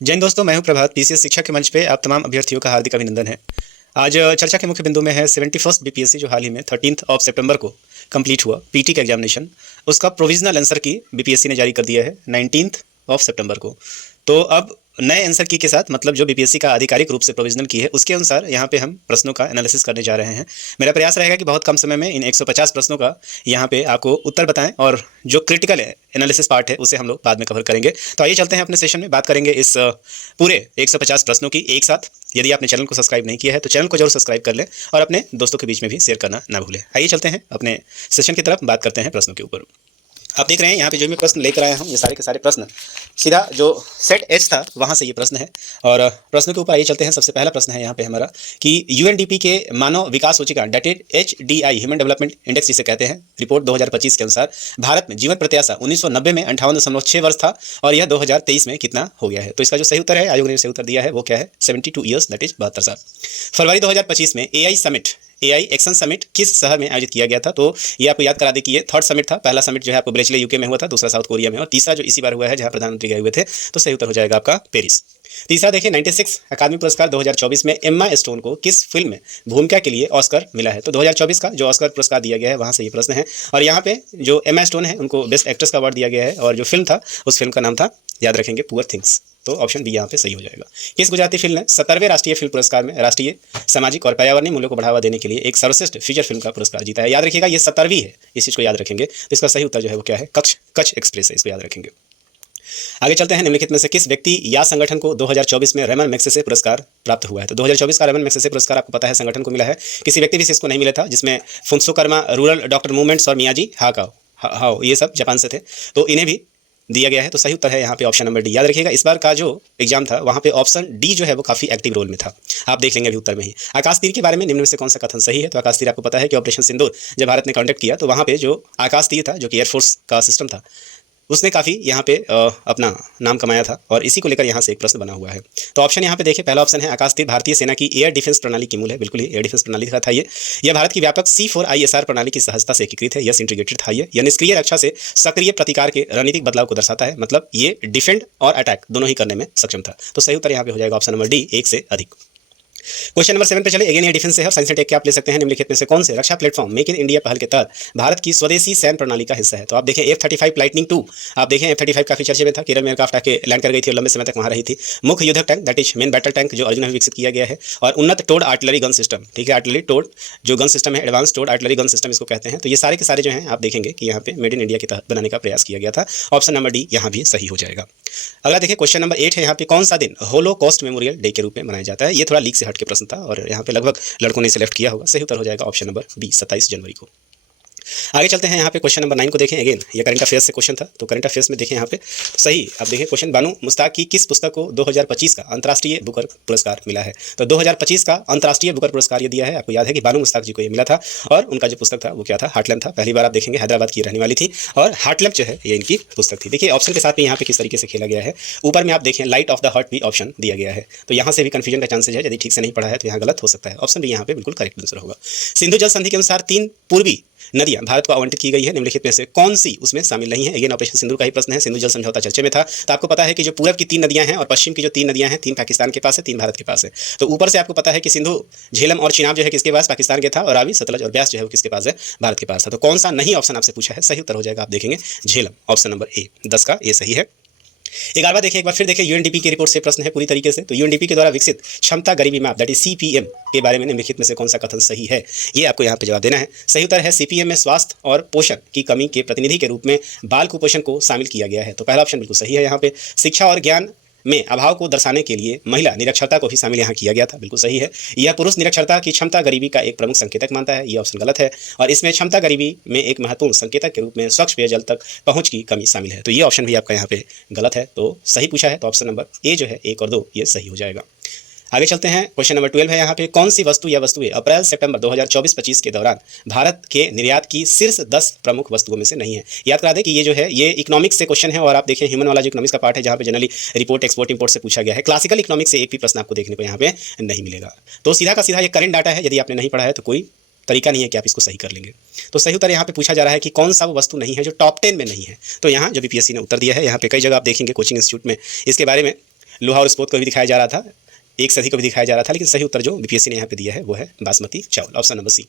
जय हिंद दोस्तों, मैं हूं प्रभात। पीसीएस शिक्षा के मंच पे आप तमाम अभ्यर्थियों का हार्दिक अभिनंदन है। आज चर्चा के मुख्य बिंदु में है 71st बीपीएससी जो हाल ही में 13 सितंबर को कंप्लीट हुआ पीटी का एग्जामिनेशन। उसका प्रोविजनल आंसर की बीपीएससी ने जारी कर दिया है 19 सितंबर को। तो अब नए आंसर की के साथ मतलब जो बीपीएससी का आधिकारिक रूप से प्रोविजनल की है उसके अनुसार यहाँ पे हम प्रश्नों का एनालिसिस करने जा रहे हैं। मेरा प्रयास रहेगा कि बहुत कम समय में इन 150 प्रश्नों का यहाँ पे आपको उत्तर बताएं और जो क्रिटिकल एनालिसिस पार्ट है उसे हम लोग बाद में कवर करेंगे। तो आइए चलते हैं अपने सेशन में, बात करेंगे इस पूरे 150 प्रश्नों की एक साथ। यदि आपने चैनल को सब्सक्राइब नहीं किया है तो चैनल को जरूर सब्सक्राइब कर लें और अपने दोस्तों के बीच में भी शेयर करना ना भूलें। आइए चलते हैं अपने सेशन की तरफ, बात करते हैं प्रश्नों के ऊपर। आप देख रहे हैं यहाँ पे जो मैं प्रश्न लेकर आया हूँ ये सारे के सारे प्रश्न सीधा जो सेट एच था वहाँ से ये प्रश्न है। और प्रश्नों के ऊपर आइए चलते हैं। सबसे पहला प्रश्न है यहाँ पे हमारा कि यूएनडीपी के मानव विकास सूचकांक dated HDI human development index जिसे कहते हैं रिपोर्ट 2025 के अनुसार भारत में जीवन प्रत्याशा 1990 में 58.6 वर्ष था और यह 2023 में कितना हो गया है। तो इसका जो सही उत्तर है, आयोग ने सही उत्तर दिया है वो क्या है, 72 ईयर्स, दैट इज 72 साल। फरवरी 2025 में एआई एक्शन समिट किस शहर में आयोजित किया गया था? तो ये आपको याद करा दे कि ये थर्ड समिट था। पहला समिट जो है आपको ब्रेजिल यूके में हुआ था, दूसरा साउथ कोरिया में और तीसरा जो इसी बार हुआ है जहां प्रधानमंत्री गए हुए थे। तो सही उत्तर हो जाएगा आपका पेरिस। तीसरा देखिए, 96 अकादमी पुरस्कार 2024 में एम्मा स्टोन को किस फिल्म में भूमिका के लिए ऑस्कर मिला है? तो 2024 का जो ऑस्कर पुरस्कार दिया गया है वहां से ये प्रश्न है। और यहाँ पे जो एम्मा स्टोन है उनको बेस्ट एक्ट्रेस का अवार्ड दिया गया है और जो फिल्म था उस फिल्म का नाम था, याद रखेंगे, पुअर थिंग्स। तो ऑप्शन बी यहाँ पे सही हो जाएगा। किस गुजराती फिल्म ने 17वें राष्ट्रीय फिल्म पुरस्कार में राष्ट्रीय सामाजिक और पर्यावरणीय मूल्यों को बढ़ावा देने के लिए एक सर्वश्रेष्ठ फीचर फिल्म का पुरस्कार जीता है? याद रखिएगा ये 17वीं है, इस चीज़ को याद रखेंगे। तो इसका सही उत्तर जो है वो क्या है, कच्छ एक्सप्रेस है, इसको याद रखेंगे। आगे चलते हैं। निम्नलिखित में से किस व्यक्ति या संगठन को 2024 में रेमन मैग्सेसे पुरस्कार प्राप्त हुआ है? तो 2024 का रेमन मैग्सेसे पुरस्कार आपको पता है संगठन को मिला है, किसी व्यक्ति विशेष को नहीं मिला था, जिसमें फुन्सोकर्मा रूरल डॉक्टर मूवमेंट्स और मियाजी हाओ ये सब जापान से थे, तो इन्हें भी दिया गया है। तो सही उत्तर है यहाँ पे ऑप्शन नंबर डी। याद रखिएगा इस बार का जो एग्जाम था वहाँ पे ऑप्शन डी जो है वो काफी एक्टिव रोल में था, आप देख लेंगे अभी उत्तर में ही। आकाश तीर के बारे में निम्न में से कौन सा कथन सही है? तो आकाश तीर आपको पता है कि ऑपरेशन सिंदूर जब भारत ने कंडक्ट किया तो वहाँ पे जो आकाश तीर था जो कि एयरफोर्स का सिस्टम था उसने काफ़ी यहाँ पे अपना नाम कमाया था और इसी को लेकर यहाँ से एक प्रश्न बना हुआ है। तो ऑप्शन यहाँ पे देखिए, पहला ऑप्शन है आकाश तीर भारतीय सेना की एयर डिफेंस प्रणाली की मूल है, बिल्कुल ही एयर डिफेंस प्रणाली का था ये। यह भारत की व्यापक C4ISR प्रणाली की सहजता से एकीकृत है, यह इंटीग्रेटेड था। यह निष्क्रिय रक्षा से सक्रिय प्रतिकार के रणनीतिक बदलाव को दर्शाता है, मतलब ये डिफेंड और अटैक दोनों ही करने में सक्षम था। तो सही उत्तर यहाँ पे हो जाएगा ऑप्शन नंबर डी, एक से अधिक। क्वेश्चन नंबर 7 पे चले। अगेन ये डिफेंस से है और साइंस एंड टेक के आप ले सकते हैं। निम्नलिखित में से कौन से रक्षा प्लेटफॉर्म मेक इन इंडिया पहल के तहत भारत की स्वदेशी सैन्य प्रणाली का हिस्सा है? तो आप देखें F-35 लाइटनिंग 2, आप देखें F-35 काफी चर्चे में था, केरल में एयरक्राफ्ट आके लैंड कर गई थी और लंबे समय तक वहां रही थी। मुख्य युद्धक tank that is main battle tank जो अर्जुन में विकसित किया गया है, और उन्नत टोड आर्टिलरी गन सिस्टम, ठीक है, आर्टिलरी टोड जो गन सिस्टम है, advance towed artillery gun system इसको कहते हैं। तो ये सारे के सारे जो हैं आप देखेंगे कि यहाँ पे मेड इन इंडिया के तहत बनाने का प्रयास किया गया था। ऑप्शन नंबर डी यहाँ भी सही हो जाएगा। अगला देखिए क्वेश्चन नंबर 8 है, यहाँ पे कौन सा दिन होलोकॉस्ट मेमोरियल डे के रूप में मनाया जाता है? ये थोड़ा लीक से हट के प्रश्न था और यहाँ पे लगभग लड़कों ने सिलेक्ट किया होगा। सही उत्तर हो जाएगा ऑप्शन नंबर बी, 27 जनवरी को। आगे चलते हैं यहाँ पे क्वेश्चन नंबर 9 को देखें। अगेन ये करंट अफेयर्स से क्वेश्चन था, तो करंट अफेयर्स में देखें यहाँ पे तो सही आप देखें क्वेश्चन, बानू मुश्ताक की किस पुस्तक को 2025 का अंतर्राष्ट्रीय बुकर पुरस्कार मिला है? तो 2025 का अंतर्राष्ट्रीय बुकर पुरस्कार ये दिया है, आपको याद है कि बानू मुश्ताक जी को ये मिला था और उनका जो पुस्तक था वो क्या था, हार्टलैम्प था। पहली बार आप देखेंगे हैदराबाद की रहने वाली थी और हार्टलैम्प जो है ये इनकी पुस्तक थी। देखिए ऑप्शन के साथ में यहाँ पे किस तरीके से खेला गया है, ऊपर में आप देखें लाइट ऑफ द हार्ट भी ऑप्शन दिया गया है, तो यहाँ से भी कंफ्यूजन का चांसेज है, यदि ठीक से नहीं पढ़ा है तो यहाँ गलत हो सकता है। ऑप्शन भी यहाँ पे बिल्कुल करेक्ट आंसर होगा। सिंधु जल संधि के अनुसार 3 पूर्वी नदियां भारत को आवंटित की गई है, निम्नलिखित में से कौन सी उसमें शामिल नहीं है? अगेन ऑपरेशन सिंदूर का ही प्रश्न है, सिंधु जल समझौता चर्चे में था। तो आपको पता है कि जो पूरब की 3 नदियां हैं और पश्चिम की जो 3 नदियां हैं, 3 पाकिस्तान के पास है, 3 भारत के पास है। तो ऊपर से आपको पता है कि सिंधु, झेलम और चिनाब जो है किसके पास, पाकिस्तान के था, और रावी, सतलज और ब्यास जो है वो किसके पास है, भारत के पास था। तो कौन सा नहीं ऑप्शन आपसे पूछा है, सही उत्तर हो जाएगा आप देखेंगे झेलम, ऑप्शन नंबर ए, 10 का ए सही है। 11वां देखिए, एक बार फिर देखिए यूएनडीपी की रिपोर्ट से प्रश्न है पूरी तरीके से। तो यूएनडीपी के द्वारा विकसित क्षमता गरीबी मैप दैट इज सीपीएम के बारे में निम्नलिखित में से कौन सा कथन सही है? ये आपको यहाँ पे जवाब देना है। सही उत्तर है सीपीएम में स्वास्थ्य और पोषण की कमी के प्रतिनिधि के रूप में बाल कुपोषण को शामिल किया गया है। तो पहला ऑप्शन बिल्कुल सही है। यहाँ पे शिक्षा और ज्ञान में अभाव को दर्शाने के लिए महिला निरक्षरता को भी शामिल यहाँ किया गया था, बिल्कुल सही है। यह पुरुष निरक्षरता की क्षमता गरीबी का एक प्रमुख संकेतक मानता है, ये ऑप्शन गलत है। और इसमें क्षमता गरीबी में एक महत्वपूर्ण संकेतक के रूप में स्वच्छ पेयजल तक पहुंच की कमी शामिल है, तो ये ऑप्शन भी आपका यहाँ पे गलत है। तो सही पूछा है तो ऑप्शन नंबर ए जो है 1 और 2 ये सही हो जाएगा। आगे चलते हैं, क्वेश्चन नंबर 12 है यहाँ पे, कौन सी वस्तु या वस्तुएं अप्रैल सितंबर 2024-25 के दौरान भारत के निर्यात की शीर्ष 10 प्रमुख वस्तुओं में से नहीं है? याद करा दें कि ये जो है ये इकोनॉमिक्स से क्वेश्चन है और आप देखें ह्यूमन वाला जो इकोनॉमिक्स का पार्ट है जहाँ पे जनरली रिपोर्ट एक्सपोर्ट इंपोर्ट से पूछा गया है। क्लासिकल इकोनॉमिक्स से एक भी प्रश्न आपको देखने को यहाँ पे नहीं मिलेगा। तो सीधा का सीधा ये करंट डाटा है, यदि आपने नहीं पढ़ा है तो कोई तरीका नहीं है कि आप इसको सही कर लेंगे। तो सही उत्तर यहाँ पे पूछा जा रहा है कि कौन सा वो वस्तु नहीं है जो टॉप 10 में नहीं है। तो यहाँ जो बीपीएससी ने उत्तर दिया है, यहाँ पे कई जगह आप देखेंगे कोचिंग इंस्टीट्यूट में इसके बारे में लोहा और इस्पात को भी दिखाया जा रहा था, एक सदी को भी दिखाया जा रहा था, लेकिन सही उत्तर जो बीपीएससी ने यहाँ पे दिया है वो है बासमती चावल, ऑप्शन नंबर सी।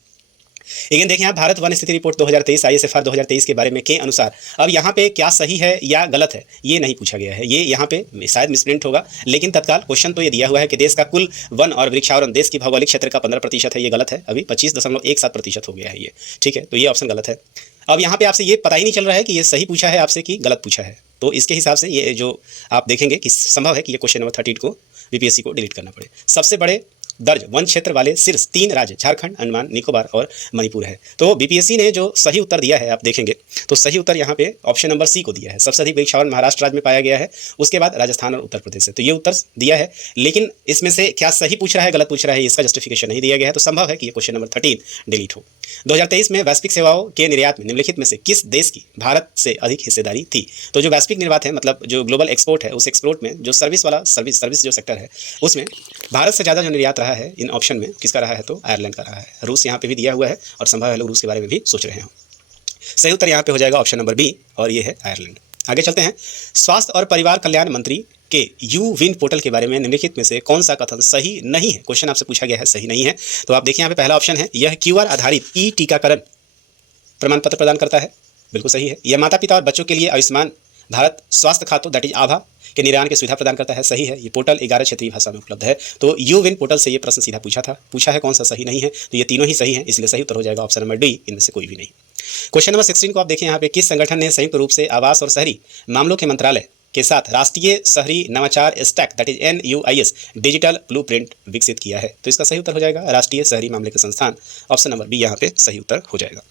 लेकिन देखिए यहाँ भारत वन स्थिति रिपोर्ट 2023 आईएसएफआर 2023 के बारे में के अनुसार अब यहाँ पे क्या सही है या गलत है ये नहीं पूछा गया है, ये यहाँ पे शायद मिसप्रिंट होगा, लेकिन तत्काल क्वेश्चन तो ये दिया हुआ है कि देश का कुल वन और वृक्षावरण देश की भौगोलिक क्षेत्र का 15% है, ये गलत है, अभी 25.17% हो गया है ये, ठीक है, तो ये ऑप्शन गलत है। अब यहाँ पे आपसे ये पता ही नहीं चल रहा है कि ये सही पूछा है आपसे कि गलत पूछा है, तो इसके हिसाब से ये जो आप देखेंगे कि संभव है कि ये क्वेश्चन नंबर 13 को बीपीएससी को डिलीट करना पड़े। सबसे बड़े दर्ज वन क्षेत्र वाले सिर्फ 3 राज्य झारखंड, अंडमान निकोबार और मणिपुर है। तो बीपीएससी ने जो सही उत्तर दिया है आप देखेंगे तो सही उत्तर यहाँ पे ऑप्शन नंबर सी को दिया है। सबसे अधिक वृक्षावरण महाराष्ट्र राज्य में पाया गया है, उसके बाद राजस्थान और उत्तर प्रदेश है, तो ये उत्तर दिया है, लेकिन इसमें से क्या सही पूछ रहा है गलत पूछ रहा है इसका जस्टिफिकेशन नहीं दिया गया है, तो संभव है कि ये क्वेश्चन नंबर 13 डिलीट हो। 2023 में वैश्विक सेवाओं के निर्यात में निम्नलिखित में से किस देश की भारत से अधिक हिस्सेदारी थी? तो जो वैश्विक निर्यात है मतलब जो ग्लोबल एक्सपोर्ट है, उस एक्सपोर्ट में जो सर्विस वाला सर्विस जो सेक्टर है उसमें भारत से ज़्यादा जो निर्यात रहा है इन ऑप्शन में किसका रहा है? तो आयरलैंड का रहा है। रूस यहाँ पे भी दिया हुआ है और संभव है लोग रूस के बारे में भी सोच रहे हो। सही उत्तर यहाँ पे हो जाएगा ऑप्शन नंबर बी और ये है आयरलैंड। आगे चलते हैं। स्वास्थ्य और परिवार कल्याण मंत्री के यू विन पोर्टल के बारे में निम्नलिखित में से कौन सा कथन सही नहीं है? क्वेश्चन आपसे पूछा गया है, सही नहीं है। तो आप देखिए यहाँ पे पहला ऑप्शन है, यह क्यूआर आधारित ई टीकाकरण प्रमाण पत्र प्रदान करता है, बिल्कुल सही है। यह माता पिता और बच्चों के लिए आयुष्मान भारत स्वास्थ्य खातों दैट इज आभा के निर्माण की सुविधा प्रदान करता है, सही है। ये पोर्टल 11 क्षेत्रीय भाषा में उपलब्ध है। तो यू विन पोर्टल से ये प्रश्न सीधा पूछा है कौन सा सही नहीं है, तो ये तीनों ही सही हैं, इसलिए सही उत्तर हो जाएगा ऑप्शन नंबर डी, इनमें से कोई भी नहीं। क्वेश्चन नंबर 16 को आप देखें यहाँ पे, किस संगठन ने संयुक्त रूप से आवास और शहरी मामलों के मंत्रालय के साथ राष्ट्रीय शहरी नवाचार stack that is NUIS digital blueprint विकसित किया है? तो इसका सही उत्तर हो जाएगा राष्ट्रीय शहरी मामले के संस्थान, ऑप्शन नंबर बी यहाँ पे सही उत्तर हो जाएगा।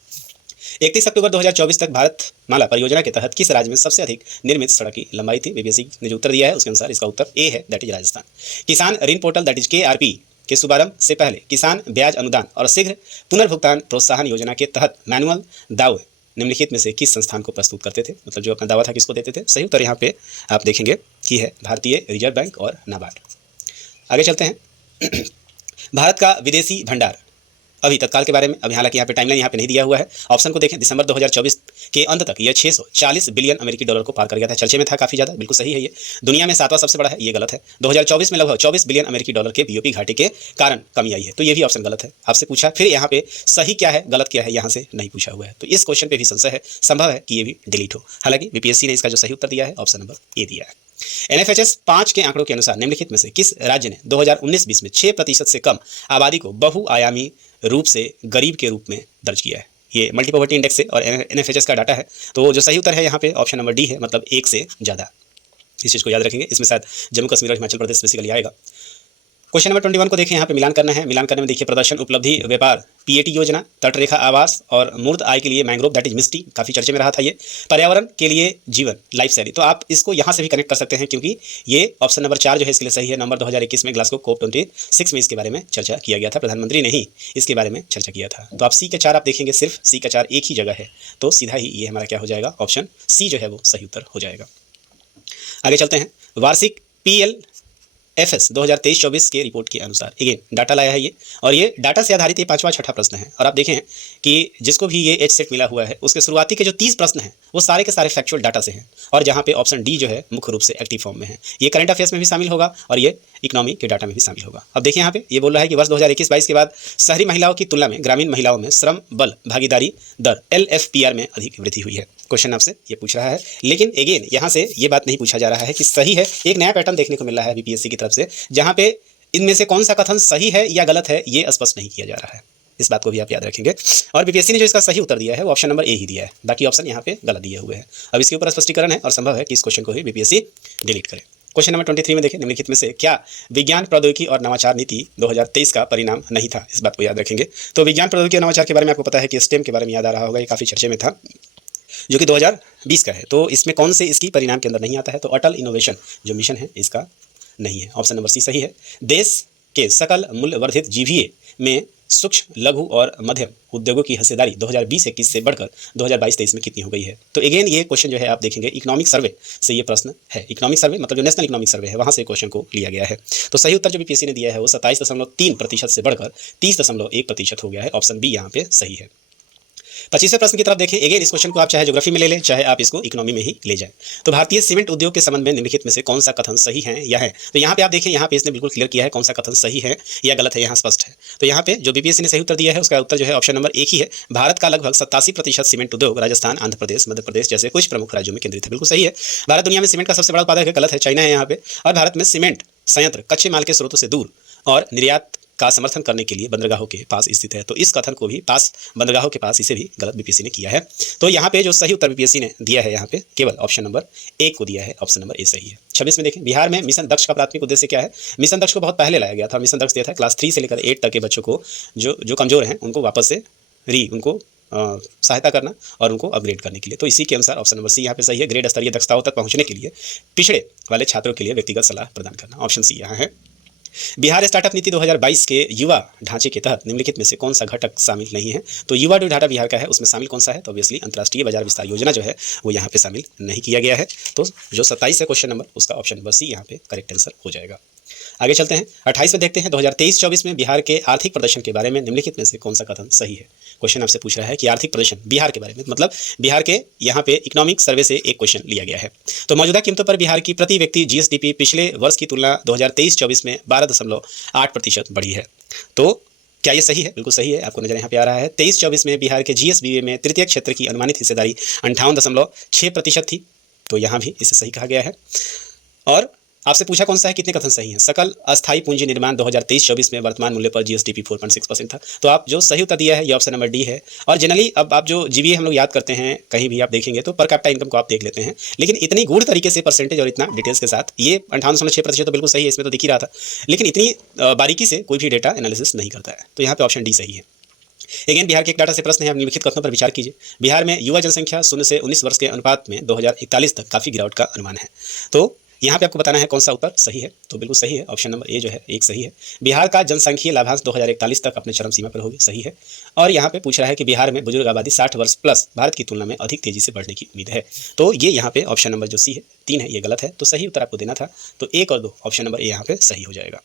31 अक्टूबर 2024 तक भारतमाला परियोजना के तहत किस राज्य में सबसे अधिक निर्मित सड़क की लंबाई थी? बीपीएससी ने जो उत्तर दिया है उसके अनुसार इसका उत्तर ए है, दैट इज राजस्थान। किसान ऋण पोर्टल दैट इज KRP के शुभारंभ से पहले किसान ब्याज अनुदान और शीघ्र पुनर्भुगतान प्रोत्साहन योजना के तहत मैनुअल दावे निम्नलिखित में से किस संस्थान को प्रस्तुत करते थे? मतलब जो अपना दावा था किसको देते थे? सही उत्तर यहाँ पे आप देखेंगे कि है भारतीय रिजर्व बैंक और नाबार्ड। आगे चलते हैं। भारत का विदेशी भंडार अभी तत्काल के बारे में, अभी हालांकि यहाँ पे टाइमलाइन यहाँ पे नहीं दिया हुआ है। ऑप्शन को देखें, दिसंबर 2024 के अंत तक यह 640 बिलियन अमेरिकी डॉलर को पार कर गया था, चर्चे में था काफी ज्यादा, बिल्कुल सही है। ये दुनिया में 7वां सबसे बड़ा है, ये गलत है। 2024 में लगभग 24 बिलियन अमेरिकी डॉलर के बीओपी घाटे के कारण कमी आई है, तो ये भी ऑप्शन गलत है। आपसे पूछा फिर यहाँ पे सही क्या है गलत क्या है यहाँ से नहीं पूछा हुआ है, तो इस क्वेश्चन पे भी संशय है, संभव है कि ये भी डिलीट हो। हालांकि बीपीएससी ने इसका जो सही उत्तर दिया है ऑप्शन नंबर ए दिया है। NFHS 5 के आंकड़ों के अनुसार निम्नलिखित में से किस राज्य ने 2019-20 में 6% से कम आबादी को बहुआयामी रूप से गरीब के रूप में दर्ज किया है? ये मल्टी पॉवर्टी इंडेक्स से और NFHS का डाटा है, तो जो सही उत्तर है यहाँ पे ऑप्शन नंबर डी है, मतलब 1 से ज़्यादा। इस चीज़ को याद रखेंगे, इसमें शायद जम्मू कश्मीर और हिमाचल प्रदेश बेसिकली आएगा। क्वेश्चन नंबर 21 को देखें, यहाँ पे मिलान करना है। मिलान करने में देखिए, प्रदर्शन उपलब्धि व्यापार PAT योजना, तटरेखा आवास और मूर्त आय के लिए मैंग्रोव दैट इज मिस्टी, काफ़ी चर्चे में रहा था। ये पर्यावरण के लिए जीवन लाइफ शैली, तो आप इसको यहाँ से भी कनेक्ट कर सकते हैं क्योंकि ये ऑप्शन नंबर 4 जो है इसके लिए सही है। नंबर 2021 में ग्लासगो COP26 में इसके बारे में चर्चा किया गया था, प्रधानमंत्री ने ही इसके बारे में चर्चा किया था। तो आप C का 4 आप देखेंगे, सिर्फ C का 4 एक ही जगह है, तो सीधा ही ये हमारा क्या हो जाएगा, ऑप्शन C जो है वो सही उत्तर हो जाएगा। आगे चलते हैं। वार्षिक PLFS 2023-24 के रिपोर्ट के अनुसार अगेन डाटा लाया है ये, और ये डाटा से आधारित ये 5वां छठा प्रश्न है। और आप देखें कि जिसको भी ये H सेट मिला हुआ है उसके शुरुआती के जो 30 प्रश्न हैं वो सारे के सारे फैक्चुअल डाटा से हैं, और जहाँ पे ऑप्शन डी जो है मुख्य रूप से एक्टिव फॉर्म में है। ये करंट अफेयर्स में भी शामिल होगा और ये इकोनॉमी के डाटा में भी शामिल होगा। अब देखिए यहाँ पे ये बोल रहा है कि वर्ष 2021-22 के बाद शहरी महिलाओं की तुलना में ग्रामीण महिलाओं में श्रम बल भागीदारी दर LFPR में अधिक वृद्धि हुई है। क्वेश्चन आपसे ये पूछ रहा है, लेकिन अगेन यहाँ से ये बात नहीं पूछा जा रहा है कि सही है। एक नया पैटर्न देखने को मिल रहा है बीपीएससी की तरफ से, जहाँ पे इनमें से कौन सा कथन सही है या गलत है ये स्पष्ट नहीं किया जा रहा है। इस बात को भी आप याद रखेंगे। और बीपीएससी ने जो इसका सही उत्तर दिया है वो ऑप्शन नंबर ए ही दिया है, बाकी ऑप्शन यहाँ पे गलत दिए हुए हैं। अब इसके ऊपर स्पष्टीकरण है और संभव है कि इस क्वेश्चन को ही बीपीएससी डिलीट करे। क्वेश्चन नंबर 23 में देखें, निम्नलिखित में से क्या विज्ञान प्रौद्योगिकी और नवाचार नीति 2023 का परिणाम नहीं था? इस बात को याद रखेंगे। तो विज्ञान प्रौद्योगिकी और नवाचार के बारे में आपको पता है कि स्टेम के बारे में याद आ रहा होगा, ये काफ़ी चर्चे में था, जो कि 2020 का है। तो इसमें कौन से इसकी परिणाम के अंदर नहीं आता है? तो अटल इनोवेशन जो मिशन है इसका नहीं है, ऑप्शन नंबर सी सही है। देश के सकल मूल्य वर्धित GVA में सूक्ष्म लघु और मध्यम उद्योगों की हिस्सेदारी 2020-21 से बढ़कर 2022-23 में कितनी हो गई है? तो अगेन ये क्वेश्चन जो है आप देखेंगे इकोनॉमिक सर्वे से ये प्रश्न है। इकोनॉमिक सर्वे मतलब जो नेशनल इकोनॉमिक सर्वे है वहाँ से क्वेश्चन को लिया गया है। तो सही उत्तर जो बीपीएससी ने दिया है वो 27.3% से बढ़कर 30.1% हो गया है, ऑप्शन बी यहाँ पे सही है। 25वें प्रश्न की तरफ देखें। अगेन इस क्वेश्चन को आप चाहे ज्योग्राफी में ले लें, चाहे आप इसको इकोनॉमी में ही ले जाएं। तो भारतीय सीमेंट उद्योग के संबंध में निम्नलिखित में से कौन सा कथन सही है या है। तो यहाँ पे आप देखें, यहाँ पे इसने बिल्कुल क्लियर किया है कौन सा कथन सही है या गलत है, यहाँ स्पष्ट है। तो यहाँ पे जो बीपीएससी ने सही उत्तर दिया है उसका उत्तर जो है ऑप्शन नंबर एक ही है। भारत का लगभग 87% सीमेंट उद्योग राजस्थान, आंध्र प्रदेश, मध्य प्रदेश जैसे कुछ प्रमुख राज्यों में केंद्रित है। बिल्कुल सही है। भारत दुनिया में सीमेंट का सबसे बड़ा उत्पादक है, गलत है, चाइना है यहाँ पे। और भारत में सीमेंट संयंत्र कच्चे माल के स्रोतों से दूर और निर्यात का समर्थन करने के लिए बंदरगाहों के पास स्थित है। तो इस कथन को भी पास, बंदरगाहों के पास, इसे भी गलत बीपीएससी ने किया है। तो यहाँ पे जो सही उत्तर बीपीएससी ने दिया है यहाँ पे केवल ऑप्शन नंबर एक को दिया है, ऑप्शन नंबर ए सही है। 26 में देखें, बिहार में मिशन दक्ष का प्राथमिक उद्देश्य क्या है। मिशन दक्ष को बहुत पहले लाया गया था। मिशन दक्ष दिया था क्लास 3 से लेकर 8 तक के बच्चों को जो कमजोर हैं उनको वापस से उनको सहायता करना और उनको अपग्रेड करने के लिए। तो इसी के अनुसार ऑप्शन नंबर सी यहाँ पे सही है। ग्रेड स्तरीय दक्षताओं तक पहुँचने के लिए पिछड़े वाले छात्रों के लिए व्यक्तिगत सलाह प्रदान करना, ऑप्शन सी यहाँ है। बिहार स्टार्टअप नीति 2022 के युवा ढांचे के तहत निम्नलिखित में से कौन सा घटक शामिल नहीं है। तो युवा जो ढांचा बिहार का है उसमें शामिल कौन सा है। तो ऑब्वियसली अंतर्राष्ट्रीय बाजार विस्तार योजना जो है वो यहाँ पे शामिल नहीं किया गया है। तो जो 27 है क्वेश्चन नंबर, उसका ऑप्शन नंबर सी यहाँ पे करेक्ट आंसर हो जाएगा। आगे चलते हैं 28 में देखते हैं। 2023-24 में बिहार के आर्थिक प्रदर्शन के बारे में निम्नलिखित में से कौन सा कथन सही है। क्वेश्चन आपसे पूछ रहा है कि आर्थिक प्रदर्शन बिहार के बारे में, मतलब बिहार के यहाँ पे इकोनॉमिक सर्वे से एक क्वेश्चन लिया गया है। तो मौजूदा कीमतों पर बिहार की प्रति व्यक्ति जीएसडीपी पिछले वर्ष की तुलना 2023-24 में 12.8% बढ़ी है। तो क्या ये सही है? बिल्कुल सही है। आपको नजर यहाँ पे आ रहा है 23-24 में बिहार के जीएसबीए में तृतीय क्षेत्र की अनुमानित हिस्सेदारी 58.6% थी। तो यहाँ भी इसे सही कहा गया है। और आपसे पूछा कौन सा है, कितने कथन सही हैं। सकल अस्थायी पूंजी निर्माण 2023-24 में वर्तमान मूल्य पर जीएसडीपी 4.6% था। तो आप जो सही उत्तर दिया है ये ऑप्शन नंबर डी है। और जनरली अब आप जो जीबीए हम लोग याद करते हैं, कहीं भी आप देखेंगे तो पर कैपिटा इनकम को आप देख लेते हैं, लेकिन इतनी गूढ़ तरीके से परसेंटेज और इतना डिटेल्स के साथ ये 58.6% तो बिल्कुल सही है, इसमें तो दिख ही रहा था, लेकिन इतनी बारीकी से कोई भी डेटा एनालिसिस नहीं करता है। तो यहाँ पे ऑप्शन डी सही है। अगेन बिहार के एक डाटा से प्रश्न है, आप निम्नलिखित कथनों पर विचार कीजिए। बिहार में युवा जनसंख्या 0 से 19 वर्ष के अनुपात में 2041 तक काफी गिरावट का अनुमान है। तो यहाँ पे आपको बताना है कौन सा उत्तर सही है। तो बिल्कुल सही है, ऑप्शन नंबर ए जो है एक सही है। बिहार का जनसंख्यीय लाभांश 2041 तक अपने चरम सीमा पर होगी, सही है। और यहाँ पे पूछ रहा है कि बिहार में बुजुर्ग आबादी 60 वर्ष प्लस भारत की तुलना में अधिक तेजी से बढ़ने की उम्मीद है। तो ये यहाँ पे ऑप्शन नंबर जो सी है 3 है, ये गलत है। तो सही उत्तर आपको देना था। तो 1 और 2 ऑप्शन नंबर ए यहाँ पे सही हो जाएगा।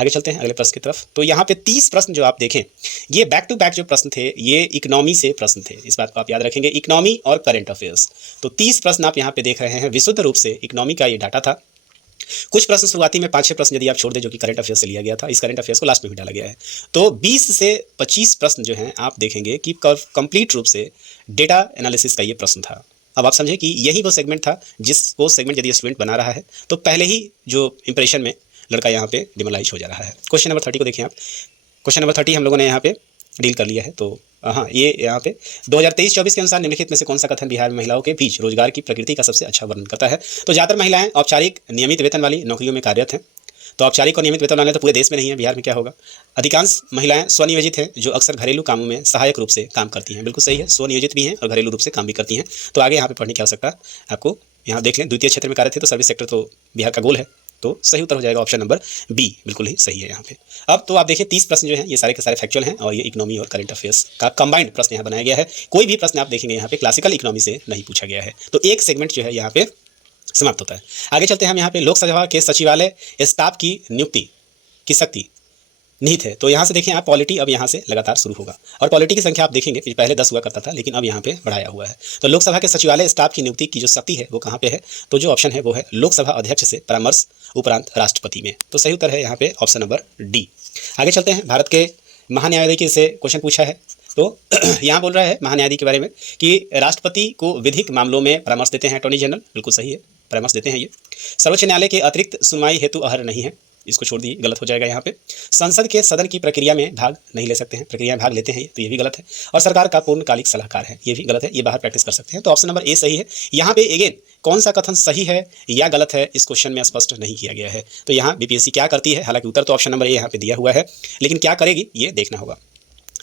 आगे चलते हैं अगले प्रश्न की तरफ। तो यहाँ पे 30 प्रश्न जो आप देखें, ये बैक टू बैक जो प्रश्न थे ये इकोनॉमी से प्रश्न थे। इस बात को आप याद रखेंगे, इकोनॉमी और करंट अफेयर्स। तो 30 प्रश्न आप यहाँ पे देख रहे हैं, विशुद्ध रूप से इकोनॉमी का ये डाटा था। कुछ प्रश्न शुरुआती में 5-6 प्रश्न यदि आप छोड़ दें जो कि करंट अफेयर्स से लिया गया था, इस करंट अफेयर्स को लास्ट में भी डाला गया है। तो 20 से 25 प्रश्न जो हैं आप देखेंगे कि कंप्लीट रूप से डेटा एनालिसिस का ये प्रश्न था। अब आप समझे कि यही वो सेगमेंट था जिसको सेगमेंट यदि स्टूडेंट बना रहा है तो पहले ही जो इंप्रेशन में लड़का यहाँ पे डिमोलाइज हो जा रहा है। क्वेश्चन नंबर 30 को देखिए आप। क्वेश्चन नंबर 30 हम लोगों ने यहाँ पे डील कर लिया है। तो हाँ, ये यहाँ पे 2023-24 के अनुसार निम्नलिखित में से कौन सा कथन बिहार में महिलाओं के बीच रोजगार की प्रकृति का सबसे अच्छा वर्णन करता है। तो ज़्यादातर महिलाएं औपचारिक नियमित वेतन वाली नौकरियों में कार्यरत हैं। तो औपचारिक और नियमित वेतन वाले तो पूरे देश में नहीं है, बिहार में क्या होगा। अधिकांश महिलाएं स्वनियोजित हैं जो अक्सर घरेलू कामों में सहायक रूप से काम करती हैं। बिल्कुल सही है, स्वनियोजित भी हैं और घरेलू रूप से काम भी करती हैं। तो आगे यहाँ पे पढ़ने की आवश्यकता आपको, यहाँ देख लें द्वितीय क्षेत्र में कार्यरत है तो सर्विस सेक्टर तो बिहार का गोल है। तो सही उत्तर हो जाएगा ऑप्शन नंबर बी, बिल्कुल ही सही है यहाँ पे। अब तो आप देखिए 30 प्रश्न जो हैं ये सारे के सारे फैक्चुअल हैं और ये इकोनॉमी और करंट अफेयर्स का कंबाइंड प्रश्न यहाँ बनाया गया है। कोई भी प्रश्न आप देखेंगे यहाँ पे क्लासिकल इकोनॉमी से नहीं पूछा गया है। तो एक सेगमेंट जो है यहाँ पे समाप्त होता है। आगे चलते हैं हम यहाँ पे लोकसभा के सचिवालय स्टाफ की नियुक्ति की शक्ति निहित है। तो यहाँ से देखें आप, पॉलिटी अब यहाँ से लगातार शुरू होगा और पॉलिटी की संख्या आप देखेंगे कि पहले 10 हुआ करता था लेकिन अब यहाँ पे बढ़ाया हुआ है। तो लोकसभा के सचिवालय स्टाफ की नियुक्ति की जो शक्ति है वो कहाँ पे है। तो जो ऑप्शन है वो है लोकसभा अध्यक्ष से परामर्श उपरांत राष्ट्रपति में। तो सही उत्तर है यहाँ पे ऑप्शन नंबर डी। आगे चलते हैं, भारत के महान्यायाधीश से क्वेश्चन पूछा है। तो यहाँ बोल रहा है महान्यायाधीश के बारे में कि राष्ट्रपति को विधिक मामलों में परामर्श देते हैं अटॉर्नी जनरल। बिल्कुल सही है, परामर्श देते हैं ये। सर्वोच्च न्यायालय के अतिरिक्त सुनवाई हेतु अहर नहीं है, इसको छोड़ दिए, गलत हो जाएगा यहाँ पे। संसद के सदन की प्रक्रिया में भाग नहीं ले सकते हैं, प्रक्रिया में भाग लेते हैं ये, तो ये भी गलत है। और सरकार का पूर्णकालिक सलाहकार है, ये भी गलत है, ये बाहर प्रैक्टिस कर सकते हैं। तो ऑप्शन नंबर ए सही है। यहाँ पे अगेन कौन सा कथन सही है या गलत है इस क्वेश्चन में स्पष्ट नहीं किया गया है। तो यहाँ बीपीएससी क्या करती है, हालांकि उत्तर तो ऑप्शन नंबर ए यहाँ पे दिया हुआ है, लेकिन क्या करेगी ये देखना होगा।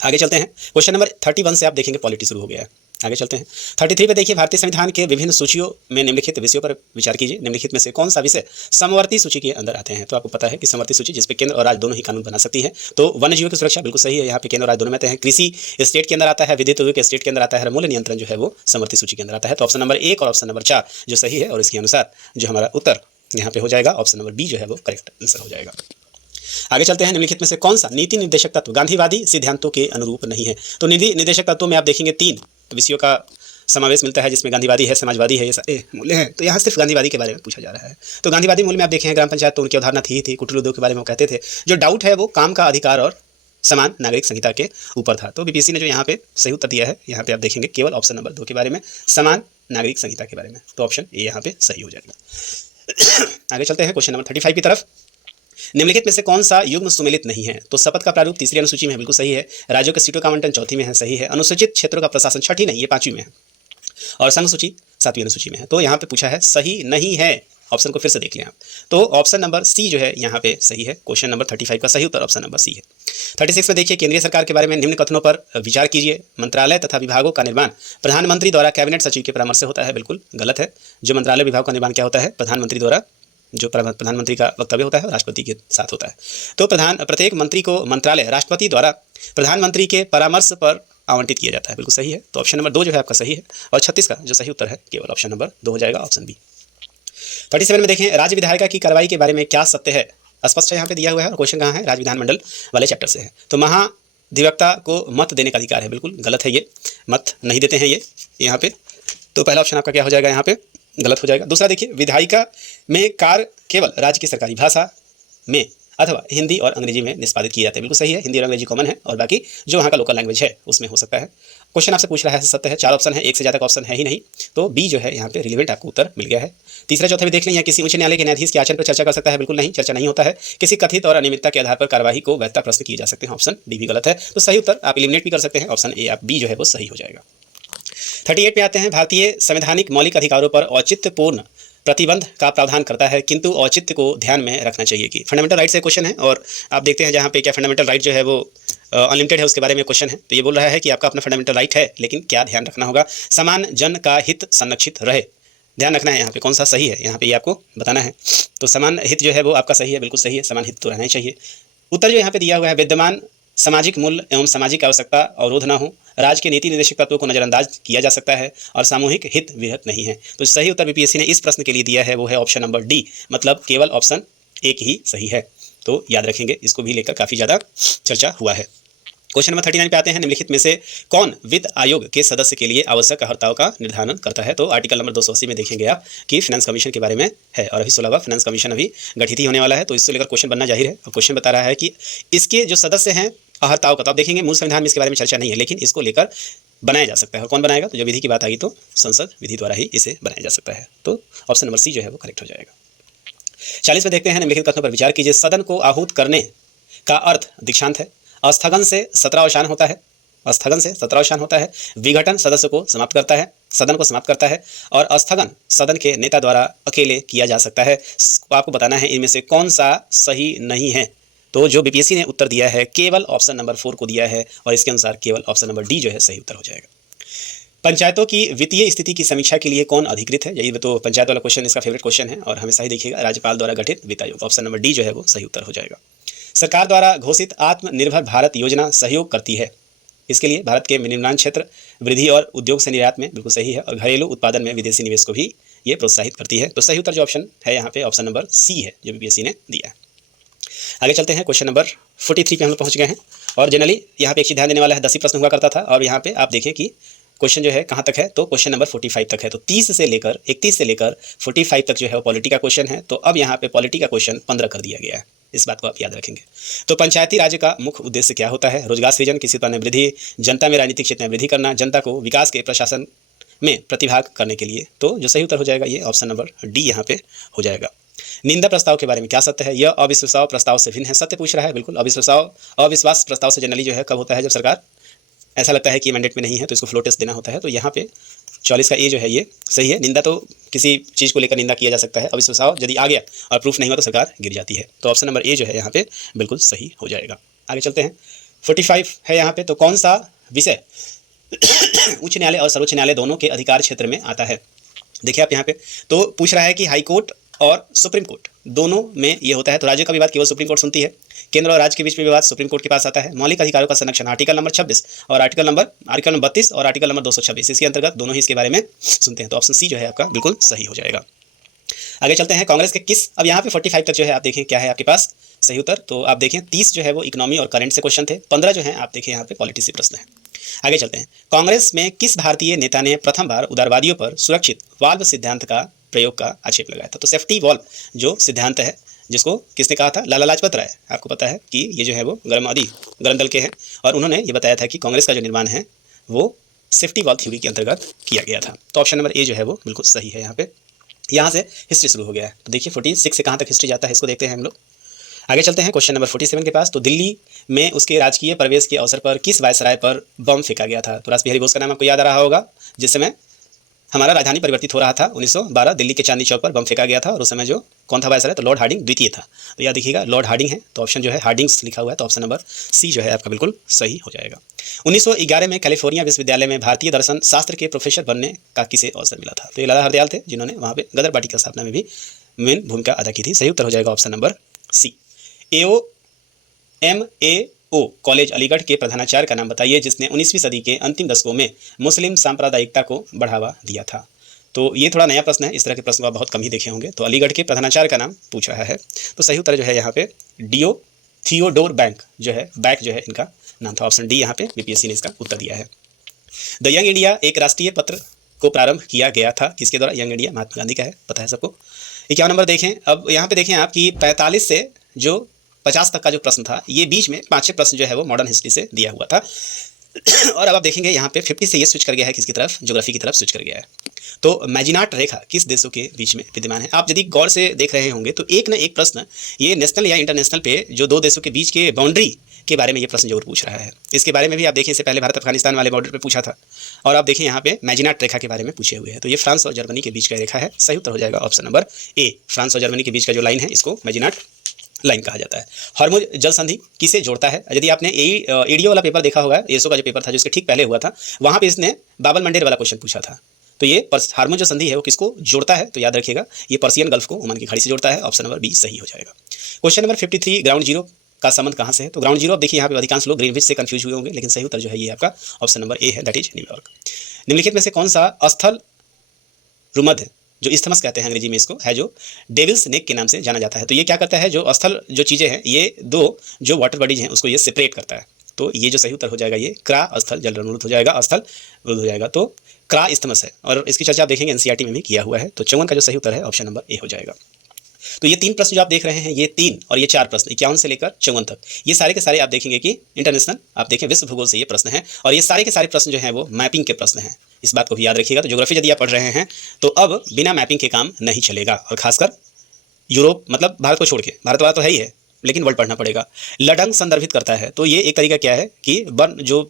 आगे चलते हैं, क्वेश्चन नंबर 31 से आप देखेंगे पॉलिटी शुरू हो गया है। आगे चलते हैं 33 पे देखिए, भारतीय संविधान के विभिन्न सूचियों में निम्नलिखित विषयों पर विचार कीजिए। निम्नलिखित में से कौन सा विषय समवर्ती सूची के अंदर आते हैं। तो आपको पता है कि समवर्ती सूची जिस पे केंद्र और राज्य दोनों ही कानून बना सकती है। तो वन्य जीवों की सुरक्षा बिल्कुल सही है, यहाँ पे केंद्र और राज्य दोनों में आते हैं। कृषि स्टेट के अंदर आता है, विद्युत उद्योग स्टेट के अंदर आता है, मूल्य नियंत्रण जो है वो समवर्ती सूची के अंदर आता है। तो ऑप्शन नंबर 1 और ऑप्शन नंबर 4 जो सही है और इसके अनुसार जो हमारा उत्तर यहाँ पे हो जाएगा ऑप्शन नंबर बी जो है वो करेक्ट आंसर हो जाएगा। आगे चलते हैं, निम्नलिखित में से कौन सा नीति निर्देशक तत्व गांधीवादी सिद्धांतों के अनुरूप नहीं है। तो नीति निर्देशक तत्वों में आप देखेंगे 3 विषयों का समावेश मिलता है, जिसमें गांधीवादी है, समाजवादी है, ये सारे मूल्य हैं। तो यहाँ सिर्फ गांधीवादी के बारे में पूछा जा रहा है। तो गांधीवादी मूल्य में आप देखें ग्राम पंचायत, तो उनकी अवधारणा थी कुटीर उद्योग के बारे में वो कहते थे। जो डाउट है वो काम का अधिकार और समान नागरिक संहिता के ऊपर था। तो बीपीएससी ने जो यहाँ पे सही उत्तर दिया है, यहाँ पे आप देखेंगे केवल ऑप्शन नंबर 2 के बारे में, समान नागरिक संहिता के बारे में। तो ऑप्शन ए यहाँ पे सही हो जाएगा। आगे चलते हैं क्वेश्चन नंबर 35 की तरफ। निम्नलिखित में से कौन सा युग्म सुमेलित नहीं है। तो शपथ का प्रारूप तीसरी अनुसूची में है, बिल्कुल सही है। राज्यों के सीटों का आवंटन चौथी में है, सही है। अनुसूचित क्षेत्रों का प्रशासन छठी नहीं, ये 5वीं में है। और संघ सूची 7वीं अनुसूची में है। तो यहाँ पे पूछा है सही नहीं है, ऑप्शन को फिर से देख लें आप। तो ऑप्शन नंबर सी जो है यहाँ पे सही है। क्वेश्चन नंबर 35 का सही उत्तर ऑप्शन नंबर सी है। 36 में देखिए, केंद्रीय सरकार के बारे में निम्न कथनों पर विचार कीजिए। मंत्रालय तथा विभागों का निर्माण प्रधानमंत्री द्वारा कैबिनेट सचिव के परामर्श से होता है, बिल्कुल गलत है। जो मंत्रालय विभाग का निर्माण क्या होता है, प्रधानमंत्री द्वारा, जो प्रधानमंत्री का वक्तव्य होता है राष्ट्रपति के साथ होता है। तो प्रत्येक मंत्री को मंत्रालय राष्ट्रपति द्वारा प्रधानमंत्री के परामर्श पर आवंटित किया जाता है, बिल्कुल सही है। तो ऑप्शन नंबर 2 जो है आपका सही है। और 36 का जो सही उत्तर है केवल ऑप्शन नंबर 2 हो जाएगा, ऑप्शन बी। 37 में देखें, राज्य विधायिका की कार्रवाई के बारे में क्या सत्य है। स्पष्ट है यहाँ पे दिया हुआ है। और क्वेश्चन कहाँ है, राज्य विधानमंडल वाले चैप्टर से है। तो महाधिवक्ता को मत देने का अधिकार है, बिल्कुल गलत है, ये मत नहीं देते हैं ये यहाँ पे। तो पहला ऑप्शन आपका क्या हो जाएगा, यहाँ पे गलत हो जाएगा। दूसरा देखिए, विधायिका में कार्य केवल राज्य की सरकारी भाषा में अथवा हिंदी और अंग्रेजी में निष्पादित किए जाते हैं, बिल्कुल सही है। हिंदी और अंग्रेजी कॉमन है, और बाकी जो वहाँ का लोकल लैंग्वेज है उसमें हो सकता है। क्वेश्चन आपसे पूछ रहा है सत्य है, 4 ऑप्शन है, एक से ज़्यादा का ऑप्शन है ही नहीं। तो बी जो है यहाँ पे रिलेवेंट आपको उत्तर मिल गया है। तीसरा चौथा भी देख लें, या किसी उच्च न्यायालय के न्यायाधीश के आचरण पर चर्चा कर सकता है, बिल्कुल नहीं, चर्चा नहीं होता है। किसी कथित और अनियमितता के आधार पर कार्यवाही को वैधता प्रश्न किए जा सकते हैं, ऑप्शन डी भी गलत है। तो सही उत्तर आप एलिमिनेट भी कर सकते हैं, ऑप्शन ए आप बी जो है वो सही हो जाएगा। 38 पे आते हैं, भारतीय संवैधानिक मौलिक अधिकारों पर औचित्यपूर्ण प्रतिबंध का प्रावधान करता है, किंतु औचित्य को ध्यान में रखना चाहिए कि फंडामेंटल राइट से क्वेश्चन है। और आप देखते हैं जहाँ पे क्या फंडामेंटल राइट जो है वो अनलिमिटेड है, उसके बारे में क्वेश्चन है। तो ये बोल रहा है कि आपका अपना फंडामेंटल राइट है, लेकिन क्या ध्यान रखना होगा, समान जन का हित संरक्षित रहे, ध्यान रखना है। यहाँ पे कौन सा सही है, यहाँ पे ये आपको बताना है। तो समान हित जो है वो आपका सही है, बिल्कुल सही है, समान हित तो रहना ही चाहिए। उत्तर जो यहाँ पे दिया हुआ है, विद्यमान सामाजिक मूल्य एवं सामाजिक आवश्यकता अवरोध न हो, राज्य के नीति निर्देशक तत्वों को नजरअंदाज किया जा सकता है, और सामूहिक हित विहत नहीं है। तो सही उत्तर बीपीएससी ने इस प्रश्न के लिए दिया है वो है ऑप्शन नंबर डी, मतलब केवल ऑप्शन एक ही सही है। तो याद रखेंगे, इसको भी लेकर काफ़ी ज़्यादा चर्चा हुआ है। क्वेश्चन नंबर 39 पे आते हैं, निम्नलिखित में से कौन वित्त आयोग के सदस्य के लिए आवश्यक अर्हताओं का निर्धारण करता है। तो आर्टिकल नंबर 280 में देखेंगे आप कि फाइनेंस कमीशन के बारे में है, और अभी 16वां फाइनेंस कमीशन अभी गठित ही होने वाला है। तो इससे लेकर क्वेश्चन बनना जाहिर है। और क्वेश्चन बता रहा है कि इसके जो सदस्य हैं अर्हताओं का, तो आप देखेंगे मूल संविधान में इसके बारे में चर्चा नहीं है, लेकिन इसको लेकर बनाया जा सकता है। और कौन बनाएगा, तो जब विधि की बात आएगी तो संसद विधि द्वारा ही इसे बनाया जा सकता है। तो ऑप्शन नंबर सी जो है वो करेक्ट हो जाएगा। 40 में देखते हैं, निम्नलिखित कथनों पर विचार कीजिए। सदन को आहूत करने का अर्थ दीक्षांत है, स्थगन से 17 अवसान होता है, स्थगन से 17 अवसान होता है, विघटन सदस्य को समाप्त करता है, सदन को समाप्त करता है, और स्थगन सदन के नेता द्वारा अकेले किया जा सकता है। आपको बताना है इनमें से कौन सा सही नहीं है। तो जो बीपीएससी ने उत्तर दिया है केवल ऑप्शन नंबर 4 को दिया है, और इसके अनुसार केवल ऑप्शन नंबर डी जो है सही उत्तर हो जाएगा। पंचायतों की वित्तीय स्थिति की समीक्षा के लिए कौन अधिकृत है, यही तो पंचायत वाला क्वेश्चन इसका फेवरेट क्वेश्चन है, और हमेशा ही देखिएगा राज्यपाल द्वारा गठित वित्त आयोग, ऑप्शन नंबर डी जो है वो सही उत्तर हो जाएगा। सरकार द्वारा घोषित आत्मनिर्भर भारत योजना सहयोग करती है, इसके लिए भारत के निर्माण क्षेत्र वृद्धि और उद्योग से निर्यात में, बिल्कुल सही है, और घरेलू उत्पादन में विदेशी निवेश को भी ये प्रोत्साहित करती है। तो सही उत्तर जो ऑप्शन है यहाँ पे ऑप्शन नंबर सी है, जो बीपीएससी ने दिया है। आगे चलते हैं, क्वेश्चन नंबर 43 पे हम लोग पहुँच गए हैं। और जनरली यहाँ पे एक चीज़ ध्यान देने वाला है, 10 ही प्रश्न हुआ करता था, और यहाँ पे आप देखें कि क्वेश्चन जो है कहाँ तक है, तो क्वेश्चन नंबर 45 तक है। तो 30 से लेकर 31 से लेकर 45 तक जो है वो पॉलिटी का क्वेश्चन है। तो अब यहाँ पे पॉलिटी का क्वेश्चन 15 कर दिया गया है, इस बात को आप याद रखेंगे। तो पंचायती राज्य का मुख्य उद्देश्य क्या होता है, रोजगार सृजन, कृषि उत्पादन में वृद्धि, जनता में राजनीतिक क्षेत्र में वृद्धि करना, जनता को विकास के प्रशासन में प्रतिभाग करने के लिए। तो जो सही उत्तर हो जाएगा ये ऑप्शन नंबर डी यहाँ पे हो जाएगा। निंदा प्रस्ताव के बारे में क्या सत्य है, यह अविश्वास प्रस्ताव से भिन्न है, सत्य पूछ रहा है, बिल्कुल। अविश्वास प्रस्ताव से जनरली जो है कब होता है, जब सरकार ऐसा लगता है कि मैंडेट में नहीं है तो इसको फ्लो टेस्ट देना होता है। तो यहाँ पे 44 का ए जो है ये सही है। निंदा तो किसी चीज़ को लेकर निंदा किया जा सकता है, अविश्वास यदि आ गया और प्रूफ नहीं हुआ तो सरकार गिर जाती है। तो ऑप्शन नंबर ए जो है यहाँ पे बिल्कुल सही हो जाएगा। आगे चलते हैं, 45 है यहाँ पे, तो कौन सा विषय उच्च न्यायालय और सर्वोच्च न्यायालय दोनों के अधिकार क्षेत्र में आता है। देखिए आप यहाँ पे तो पूछ रहा है कि हाई कोर्ट और सुप्रीम कोर्ट दोनों में ये होता है। तो राज्य का विवाद केवल सुप्रीम कोर्ट सुनती है, केंद्र और राज्य के बीच में विवाद सुप्रीम कोर्ट के पास आता है। मौलिक अधिकारों का संरक्षण आर्टिकल नंबर 26 और आर्टिकल नंबर 32 और आर्टिकल नंबर 226, इसके अंतर्गत दोनों ही इसके बारे में सुनते हैं। तो ऑप्शन सी जो है आपका बिल्कुल सही हो जाएगा। आगे चलते हैं, कांग्रेस के किस, अब यहाँ पे 45 तक जो है आप देखें क्या है आपके पास सही उत्तर। तो आप देखें 30 जो है वो इकोनॉमी और करंट से क्वेश्चन थे, 15 जो है आप देखें यहाँ पे पॉलिटी से प्रश्न है। आगे चलते हैं, कांग्रेस में किस भारतीय नेता ने प्रथम बार उदारवादियों पर सुरक्षित वाल्व सिद्धांत का प्रयोग का आक्षेप लगाया था। तो सेफ्टी वाल्व जो सिद्धांत है जिसको किसने कहा था, लाला लाजपत राय। आपको पता है कि ये जो है वो गरम दल के हैं और उन्होंने ये बताया था कि कांग्रेस का जो निर्माण है वो सेफ्टी वाल्व थ्योरी के अंतर्गत किया गया था। तो ऑप्शन नंबर ए जो है वो बिल्कुल सही है। यहाँ से हिस्ट्री शुरू हो गया है। तो देखिए 46 से कहाँ तक हिस्ट्री जाता है इसको देखते हैं हम लोग। आगे चलते हैं क्वेश्चन नंबर 47 के पास। तो दिल्ली में उसके राजकीय प्रवेश के अवसर पर किस वायसराय पर बम फेंका गया था। तो रासबिहारी बोस का नाम आपको याद आ रहा होगा, जिस समय हमारा राजधानी परिवर्तित हो रहा था 1912, दिल्ली के चांदनी चौक पर बम फेंका गया था और उस समय जो कौन था वायसराय, तो लॉर्ड हार्डिंग द्वितीय था। तो यह देखिएगा लॉर्ड हार्डिंग है, तो ऑप्शन जो है हार्डिंग्स लिखा हुआ है, तो ऑप्शन नंबर सी जो है आपका बिल्कुल सही हो जाएगा। 1911 में कैलिफोर्निया विश्वविद्यालय में भारतीय दर्शन शास्त्र के प्रोफेसर बनने का किसे अवसर मिला था। तो ये लाला हरदयाल थे जिन्होंने वहाँ पे गदर पार्टी की स्थापना में भी मेन भूमिका अदा की थी। सही उत्तर हो जाएगा option number C. AOMAO college Aligarh के प्रधानाचार्य का नाम बताइए जिसने 19वीं सदी के अंतिम दशकों में मुस्लिम सांप्रदायिकता को बढ़ावा दिया था। तो ये थोड़ा नया प्रश्न है, इस तरह के प्रश्न आप बहुत कम ही देखे होंगे। तो अलीगढ़ के प्रधानाचार्य का नाम पूछ रहा है, तो सही उत्तर जो है यहाँ पे डीओ थियोडोर बैंक जो है, बैक जो है इनका नाम था। ऑप्शन डी यहाँ पे बीपीएससी ने इसका उत्तर दिया है। द यंग इंडिया एक राष्ट्रीय पत्र को प्रारंभ किया गया था किसके द्वारा, यंग इंडिया महात्मा गांधी का है, पता है सबको। 51 नंबर देखें, अब यहाँ पे देखें आपकी 45 से जो 50 तक का जो प्रश्न था, ये बीच में 5-6 प्रश्न जो है वो मॉडर्न हिस्ट्री से दिया हुआ था और अब आप देखेंगे यहाँ पे 50 से ये स्विच कर गया है किसकी तरफ, ज्योग्राफी की तरफ स्विच कर गया है। तो मैजिनाट रेखा किस देशों के बीच में विद्यमान है। आप यदि गौर से देख रहे होंगे तो एक न एक प्रश्न ये नेशनल या इंटरनेशनल पे जो दो देशों के बीच के बाउंड्री के बारे में ये प्रश्न जरूर पूछ रहा है। इसके बारे में भी आप देखें, इससे पहले भारत अफगानिस्तान वाले बॉर्डर पे पूछा था और आप देखें यहाँ पे मैजिनाट रेखा के बारे में पूछे हुए हैं। तो ये फ्रांस और जर्मनी के बीच का रेखा है। सही उत्तर हो जाएगा ऑप्शन नंबर ए, फ्रांस और जर्मनी के बीच का जो लाइन है इसको मैजिनाट लाइन कहा जाता है। हार्मुज जल संधि किसे जोड़ता है। यदि आपने एडीओ वाला पेपर देखा होगा, एसओ का जो पेपर था जिसके ठीक पहले हुआ था, वहाँ पे इसने बाबल मंडेर वाला क्वेश्चन पूछा था। तो ये हार्मुज जो संधि है वो किसको जोड़ता है, तो याद रखिएगा ये पर्सियन गल्फ को ओमान की खाड़ी से जोड़ता है। ऑप्शन नंबर बी सही हो जाएगा। क्वेश्चन नंबर 53, ग्राउंड जीरो का संबंध कहाँ से है। तो ग्राउंड जीरो अब देखिए यहाँ पे अधिकांश लोग ग्रीनविच से कंफ्यूज हुए होंगे, लेकिन सही उत्तर जो है ये आपका ऑप्शन नंबर ए है, दैट इज न्यूयॉर्क। निम्नलिखित में से कौन सा स्थल रुमध जो इस्थमस कहते हैं अंग्रेजी में इसको, है जो डेविल्स नेक के नाम से जाना जाता है। तो ये क्या करता है, जो स्थल जो चीज़ें हैं ये दो जो वाटर बॉडीज हैं उसको ये सेपरेट करता है। तो ये जो सही उत्तर हो जाएगा ये क्रा स्थल जल अनुरूध हो जाएगा, स्थल रुद्ध हो जाएगा। तो क्रा इस्थमस है और इसकी चर्चा आप देखेंगे एनसीईआरटी में भी किया हुआ है। तो 54 का जो सही उत्तर है ऑप्शन नंबर ए हो जाएगा। तो ये 3 प्रश्न जो आप देख रहे हैं, ये 3 और ये 4 प्रश्न 51 से लेकर 54 तक, ये सारे के सारे आप देखेंगे कि इंटरनेशनल आप देखें विश्व भूगोल से ये प्रश्न है और ये सारे के सारे प्रश्न जो हैं वो मैपिंग के प्रश्न हैं। इस बात को भी याद रखिएगा। तो ज्योग्राफी यदि आप पढ़ रहे हैं तो अब बिना मैपिंग के काम नहीं चलेगा और खासकर यूरोप मतलब भारत को छोड़ के, भारत वाला तो है ही है लेकिन वर्ल्ड पढ़ना पड़ेगा। लडंग संदर्भित करता है। तो ये एक तरीका क्या है कि वन जो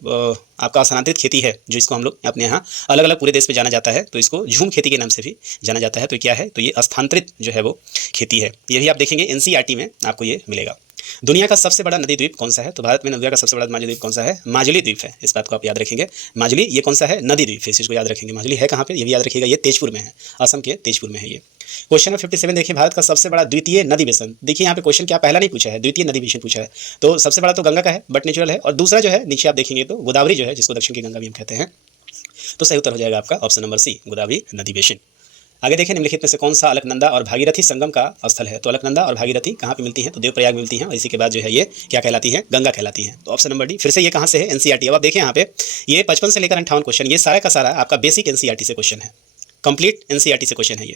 आपका स्थानांतरित खेती है, जो इसको हम लोग अपने यहाँ अलग अलग पूरे देश में जाना जाता है, तो इसको झूम खेती के नाम से भी जाना जाता है। तो क्या है, तो ये स्थानांतरित जो है वो खेती है। ये भी आप देखेंगे एनसीईआरटी में आपको ये मिलेगा। दुनिया का सबसे बड़ा नदी द्वीप कौन सा है। तो भारत में दुनिया का सबसे बड़ा माजुली द्वीप कौन सा है, माजुली द्वीप है। इस बात को आप याद रखेंगे, माजुली ये कौन सा है, नदी द्वीप है, इस चीज़ को याद रखेंगे। माजुली है कहाँ पे, ये भी याद रखिएगा, ये तेजपुर में है, असम के तेजपुर में है ये। क्वेश्चन नंबर 57 देखिए, भारत का सबसे बड़ा द्वितीय नदी बेसन। देखिए यहाँ पे क्वेश्चन क्या पहला नहीं पूछा है, द्वितीय नदी बेसन पूछा है। तो सबसे बड़ा तो गंगा का है, बट नेचुरल है, और दूसरा जो है नीचे आप देखेंगे तो गोदावरी जो है, जिसको दक्षिण की गंगा भी हम कहते हैं। तो सही उत्तर हो जाएगा आपका ऑप्शन नंबर सी, गोदावरी नदी बेसिन। आगे देखें, निम्नलिखित में से कौन सा अलकनंदा और भागीरथी संगम का स्थल है। तो अलकनंदा और भागीरथी कहाँ पे मिलती हैं, तो देवप्रयाग मिलती हैं और इसी के बाद जो है ये क्या कहलाती हैं, गंगा कहलाती हैं। तो ऑप्शन नंबर डी। फिर से ये कहाँ से है, एनसीईआरटी। अब आप देखें यहाँ पे ये 55 से लेकर 58 क्वेश्चन, ये सारा का सारा आपका बेसिक एनसीईआरटी से क्वेश्चन है, कंप्लीट एनसीईआरटी से क्वेश्चन है ये।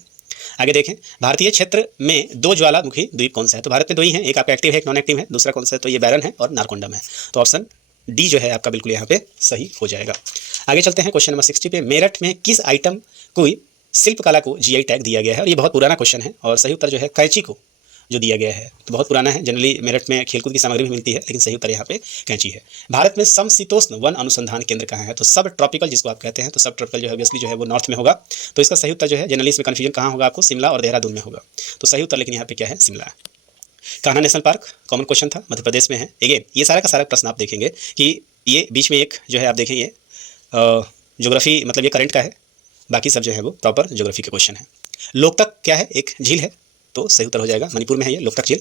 आगे देखें, भारतीय क्षेत्र में 2 ज्वालामुखी द्वीप कौन सा है। तो भारत में 2 ही हैं, एक आपका एक्टिव है, एक नॉन एक्टिव है, दूसरा कौन सा है, तो ये बैरन है और नारकोंडम है। तो ऑप्शन डी जो है आपका बिल्कुल यहाँ पे सही हो जाएगा। आगे चलते हैं क्वेश्चन नंबर 60 पे, मेरठ में किस आइटम को शिल्पकला को जीआई टैग दिया गया है। और ये बहुत पुराना क्वेश्चन है और सही उत्तर जो है कैंची को जो दिया गया है, तो बहुत पुराना है। जनरली मेरठ में खेलकूद की सामग्री भी मिलती है, लेकिन सही उत्तर यहाँ पे कैंची है। भारत में समशीतोष्ण वन अनुसंधान केंद्र कहाँ है, तो सब ट्रॉपिकल जिसको आप कहते हैं, तो सब ट्रॉपिकल जो है ऑब्वियसली जो है वो नॉर्थ में होगा। तो इसका सही उत्तर जो है, जनरली इसमें कन्फ्यूजन कहाँ होगा आपको, शिमला और देहरादून में होगा। तो सही उत्तर लेकिन यहाँ पे क्या है, Shimla. Kanha national park common question था, मध्य प्रदेश में है। अगेन ये सारा का सारा प्रश्न आप देखेंगे कि ये बीच में एक जो है आप देखेंगे ज्योग्राफी मतलब ये करंट का है, बाकी सब जो है वो प्रॉपर ज्योग्राफी के क्वेश्चन है। लोकतक क्या है, एक झील है, तो सही उत्तर हो जाएगा मणिपुर में है ये लोकतक झील।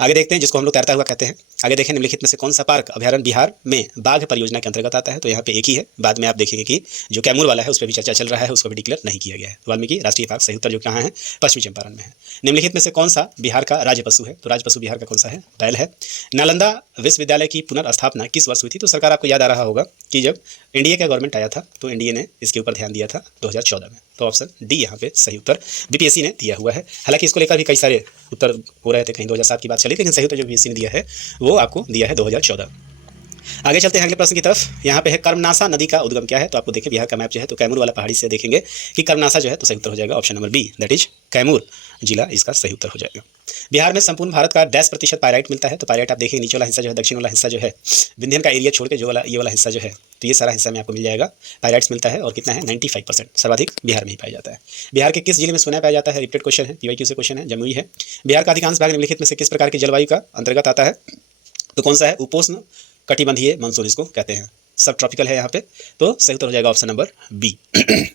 आगे देखते हैं, जिसको हम लोग तैरता हुआ कहते हैं, आगे देखें निम्नलिखित में से कौन सा पार्क अभ्यारण्य बिहार में बाघ परियोजना के अंतर्गत आता है, तो यहाँ पे एक ही है। बाद में आप देखेंगे कि जो कैमूर वाला है उस पर भी चर्चा चल रहा है, उसको भी डिक्लेयर नहीं किया गया है। वाल्मीकि राष्ट्रीय पार्क सही उत्तर जो कहाँ है, पश्चिमी चंपारण में है। निम्नलिखित में से कौन सा बिहार का राज्य पशु है, तो राज्य पशु बिहार का कौन सा है, बैल है। नालंदा विश्वविद्यालय की पुनर्स्थापना किस वर्ष हुई थी, तो सरकार आपको याद आ रहा होगा कि जब एनडीए का गवर्नमेंट आया था तो एनडीए ने इसके ऊपर ध्यान दिया था 2014 में। तो ऑप्शन डी यहाँ पे सही उत्तर बीपीएससी ने दिया हुआ है। हालांकि इसको लेकर भी कई सारे उत्तर हो रहे थे, कहीं 2007 की बात चली, लेकिन सही उत्तर जो बीपीएससी ने दिया है वो आपको दिया है 2014। आगे चलते हैं अगले प्रश्न की तरफ। यहाँ पे है कर्मनासा नदी का उद्गम क्या है, तो आपको देखिए बिहार का मैप जो है तो कैमूर वाला पहाड़ी से देखेंगे कि कर्मनासा जो है तो सही उत्तर हो जाएगा option number B, that is Kaimur जिला इसका सही उत्तर हो जाएगा। बिहार में संपूर्ण भारत का 10% पायराइट मिलता है, तो पायराइट आप देखिए नीचे वाला हिस्सा जो है, दक्षिण वाला हिस्सा जो है, विंध्यन का एरिया छोड़ के जो वाला ये वाला हिस्सा जो है, तो ये सारा हिस्सा में आपको मिल जाएगा पायराइट्स मिलता है। और कितना है, 95% सर्वाधिक बिहार में ही पाया जाता है। बिहार के किस जिले में सोना पाया जाता है, रिपीटेड क्वेश्चन है, पीवाईक्यू से क्वेश्चन है, जमुई है। बिहार का अधिकांश भाग निम्नलिखित में से किस प्रकार की जलवायु का अंतर्गत आता है, तो कौन सा है, उपोष्ण कटिबंधीय मानसून इसको कहते हैं, सब ट्रॉपिकल है यहाँ पे, तो सही उत्तर हो जाएगा ऑप्शन नंबर बी।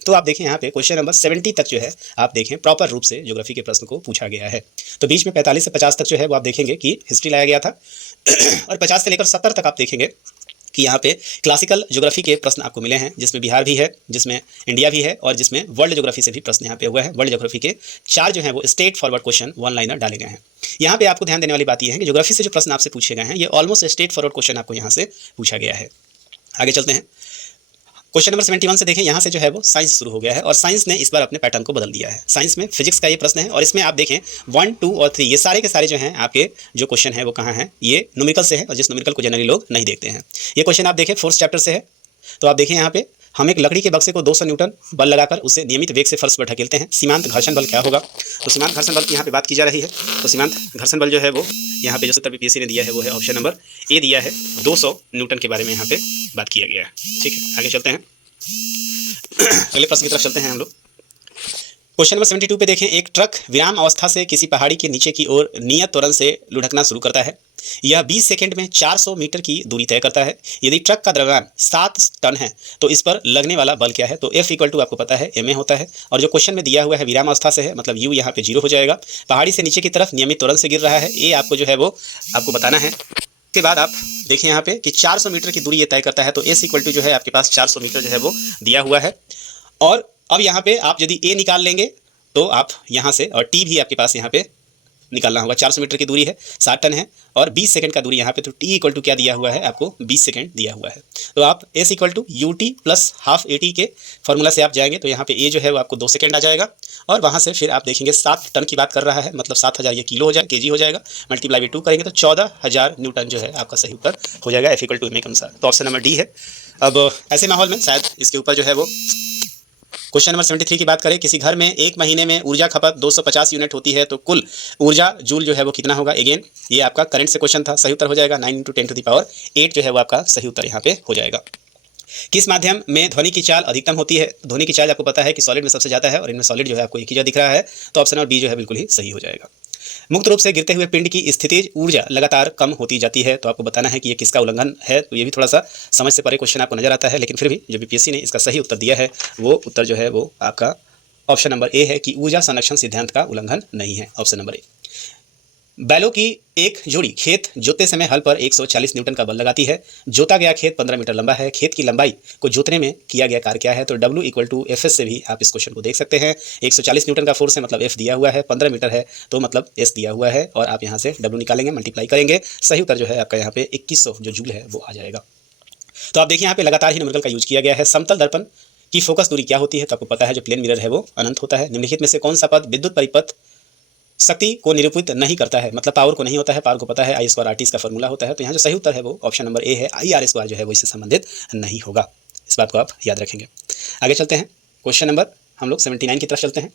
तो आप देखें यहाँ पे क्वेश्चन नंबर 70 तक जो है आप देखें प्रॉपर रूप से ज्योग्राफी के प्रश्न को पूछा गया है। तो बीच में 45 से 50 तक जो है वो आप देखेंगे कि हिस्ट्री लाया गया था और 50 से लेकर 70 तक आप देखेंगे कि यहाँ पे क्लासिकल ज्योग्राफी के प्रश्न आपको मिले हैं, जिसमें बिहार भी है, जिसमें इंडिया भी है और जिसमें वर्ल्ड ज्योग्राफी से भी प्रश्न यहाँ पे हुआ है। वर्ल्ड ज्योग्राफी के 4 जो है वो straight forward question one liner डाले गए हैं। यहाँ पे आपको ध्यान देने वाली बात यह है कि ज्योग्राफी से जो प्रश्न आपसे पूछे गए हैं ये ऑलमोस्ट स्ट्रेट फॉरवर्ड क्वेश्चन आपको यहाँ से पूछा गया है। आगे चलते हैं क्वेश्चन नंबर 71 से देखें, यहाँ से जो है वो साइंस शुरू हो गया है और साइंस ने इस बार अपने पैटर्न को बदल दिया है। साइंस में फिजिक्स का ये प्रश्न है और इसमें आप देखें 1, 2 और 3 ये सारे के सारे जो हैं आपके जो क्वेश्चन है वो कहाँ हैं, ये न्यूमेरिकल से है और जिस न्यूमेरिकल को जनरली लोग नहीं देखते हैं। ये क्वेश्चन आप देखें 4th चैप्टर से है। तो आप देखें यहाँ पे हम एक लकड़ी के बक्से को 200 न्यूटन बल लगाकर उसे नियमित वेग से फर्श पर ढकेलते हैं, सीमांत घर्षण बल क्या होगा। तो सीमांत घर्षण बल की यहाँ पे बात की जा रही है। तो सीमांत घर्षण बल जो है वो यहाँ पे जो उत्तर बीपीएससी ने दिया है वो है ऑप्शन नंबर ए दिया है, 200 न्यूटन के बारे में यहाँ पे बात किया गया है। ठीक है, आगे चलते हैं अगले प्रश्न की तरफ चलते हैं हम लोग। क्वेश्चन नंबर 72 पे देखें, एक ट्रक विराम अवस्था से किसी पहाड़ी के नीचे की ओर नियत त्वरण से लुढ़कना शुरू करता है। यह 20 सेकंड में 400 मीटर की दूरी तय करता है। यदि ट्रक का द्रव्यमान 7 टन है तो इस पर लगने वाला बल क्या है, तो F = आपको पता है ma होता है और जो क्वेश्चन में दिया हुआ है विराम अवस्था से है, मतलब u यहाँ पे 0 हो जाएगा। पहाड़ी से नीचे की तरफ नियमित त्वरण से गिर रहा है, ये आपको जो है वो आपको बताना है। के बाद आप देखें यहाँ पे कि 400 मीटर की दूरी ये तय करता है, तो S = जो है आपके पास 400 मीटर जो है वो दिया हुआ है। और अब यहाँ पे आप यदि A निकाल लेंगे तो आप यहाँ से, और T भी आपके पास यहाँ पे निकालना होगा। 400 मीटर की दूरी है, 7 टन है और 20 सेकंड का दूरी यहाँ पे, तो T = क्या दिया हुआ है आपको, 20 सेकंड दिया हुआ है। तो आप S = ut + ½ AT के फॉर्मूला से आप जाएंगे तो यहाँ पे A जो है वो आपको 2 सेकंड आ जाएगा और वहाँ से फिर आप देखेंगे 7 टन की बात कर रहा है, मतलब 7000 ये किलो हो जाएगा, केजी हो जाएगा, मल्टीप्लाई बाई 2 करेंगे तो 14000 न्यूटन जो है आपका सही उत्तर हो जाएगा F = ma के अनुसार। तो ऑप्शन नंबर डी है। अब ऐसे माहौल में शायद इसके ऊपर जो है वो क्वेश्चन नंबर 73 की बात करें, किसी घर में एक महीने में ऊर्जा खपत 250 यूनिट होती है तो कुल ऊर्जा जूल जो है वो कितना होगा। अगेन ये आपका करंट से क्वेश्चन था, सही उत्तर हो जाएगा 9 × 10⁸ जो है वो आपका सही उत्तर यहाँ पे हो जाएगा। किस माध्यम में ध्वनि की चाल अधिकतम होती है। ध्वनि की चाल आपको पता है कि सॉलिड में सबसे ज़्यादा है और इनमें सॉलिड जो है आपको एक ही जगह दिख रहा है, तो ऑप्शन नंबर बी जो है बिल्कुल ही सही हो जाएगा। मुक्त रूप से गिरते हुए पिंड की स्थितिज ऊर्जा लगातार कम होती जाती है, तो आपको बताना है कि ये किसका उल्लंघन है। तो ये भी थोड़ा सा समझ से परे क्वेश्चन आपको नजर आता है, लेकिन फिर भी जो बीपीएससी ने इसका सही उत्तर दिया है वो उत्तर जो है वो आपका ऑप्शन नंबर ए है कि ऊर्जा संरक्षण सिद्धांत का उल्लंघन नहीं है, ऑप्शन नंबर ए। बैलों की एक जोड़ी खेत जोतते समय हल पर 140 न्यूटन का बल लगाती है। जोता गया खेत 15 मीटर लंबा है। खेत की लंबाई को जोतने में किया गया कार्य क्या है, तो W = Fs से भी आप इस क्वेश्चन को देख सकते हैं। 140 न्यूटन का फोर्स है, मतलब F दिया हुआ है, 15 मीटर है तो मतलब S दिया हुआ है और आप यहाँ से W निकालेंगे, मल्टीप्लाई करेंगे, सही उत्तर जो है आपका यहाँ पे 2100 जो जूल है वो आ जाएगा। तो आप देखिए यहाँ पे लगातार ही न्यूमेरिकल का यूज किया गया है। समतल दर्पण की फोकस दूरी क्या होती है, तो आपको पता है जो प्लेन मिरर है वो अनंत होता है। निम्नलिखित में से कौन सा पद विद्युत परिपथ शक्ति को निरूपित नहीं करता है, मतलब पावर को नहीं होता है। पावर को पता है I² RT इसका फॉर्मूला होता है, तो यहाँ जो सही उत्तर है वो ऑप्शन नंबर ए है, IR² जो है वो इससे संबंधित नहीं होगा। इस बात को आप याद रखेंगे। आगे चलते हैं क्वेश्चन नंबर हम लोग 79 की तरफ चलते हैं।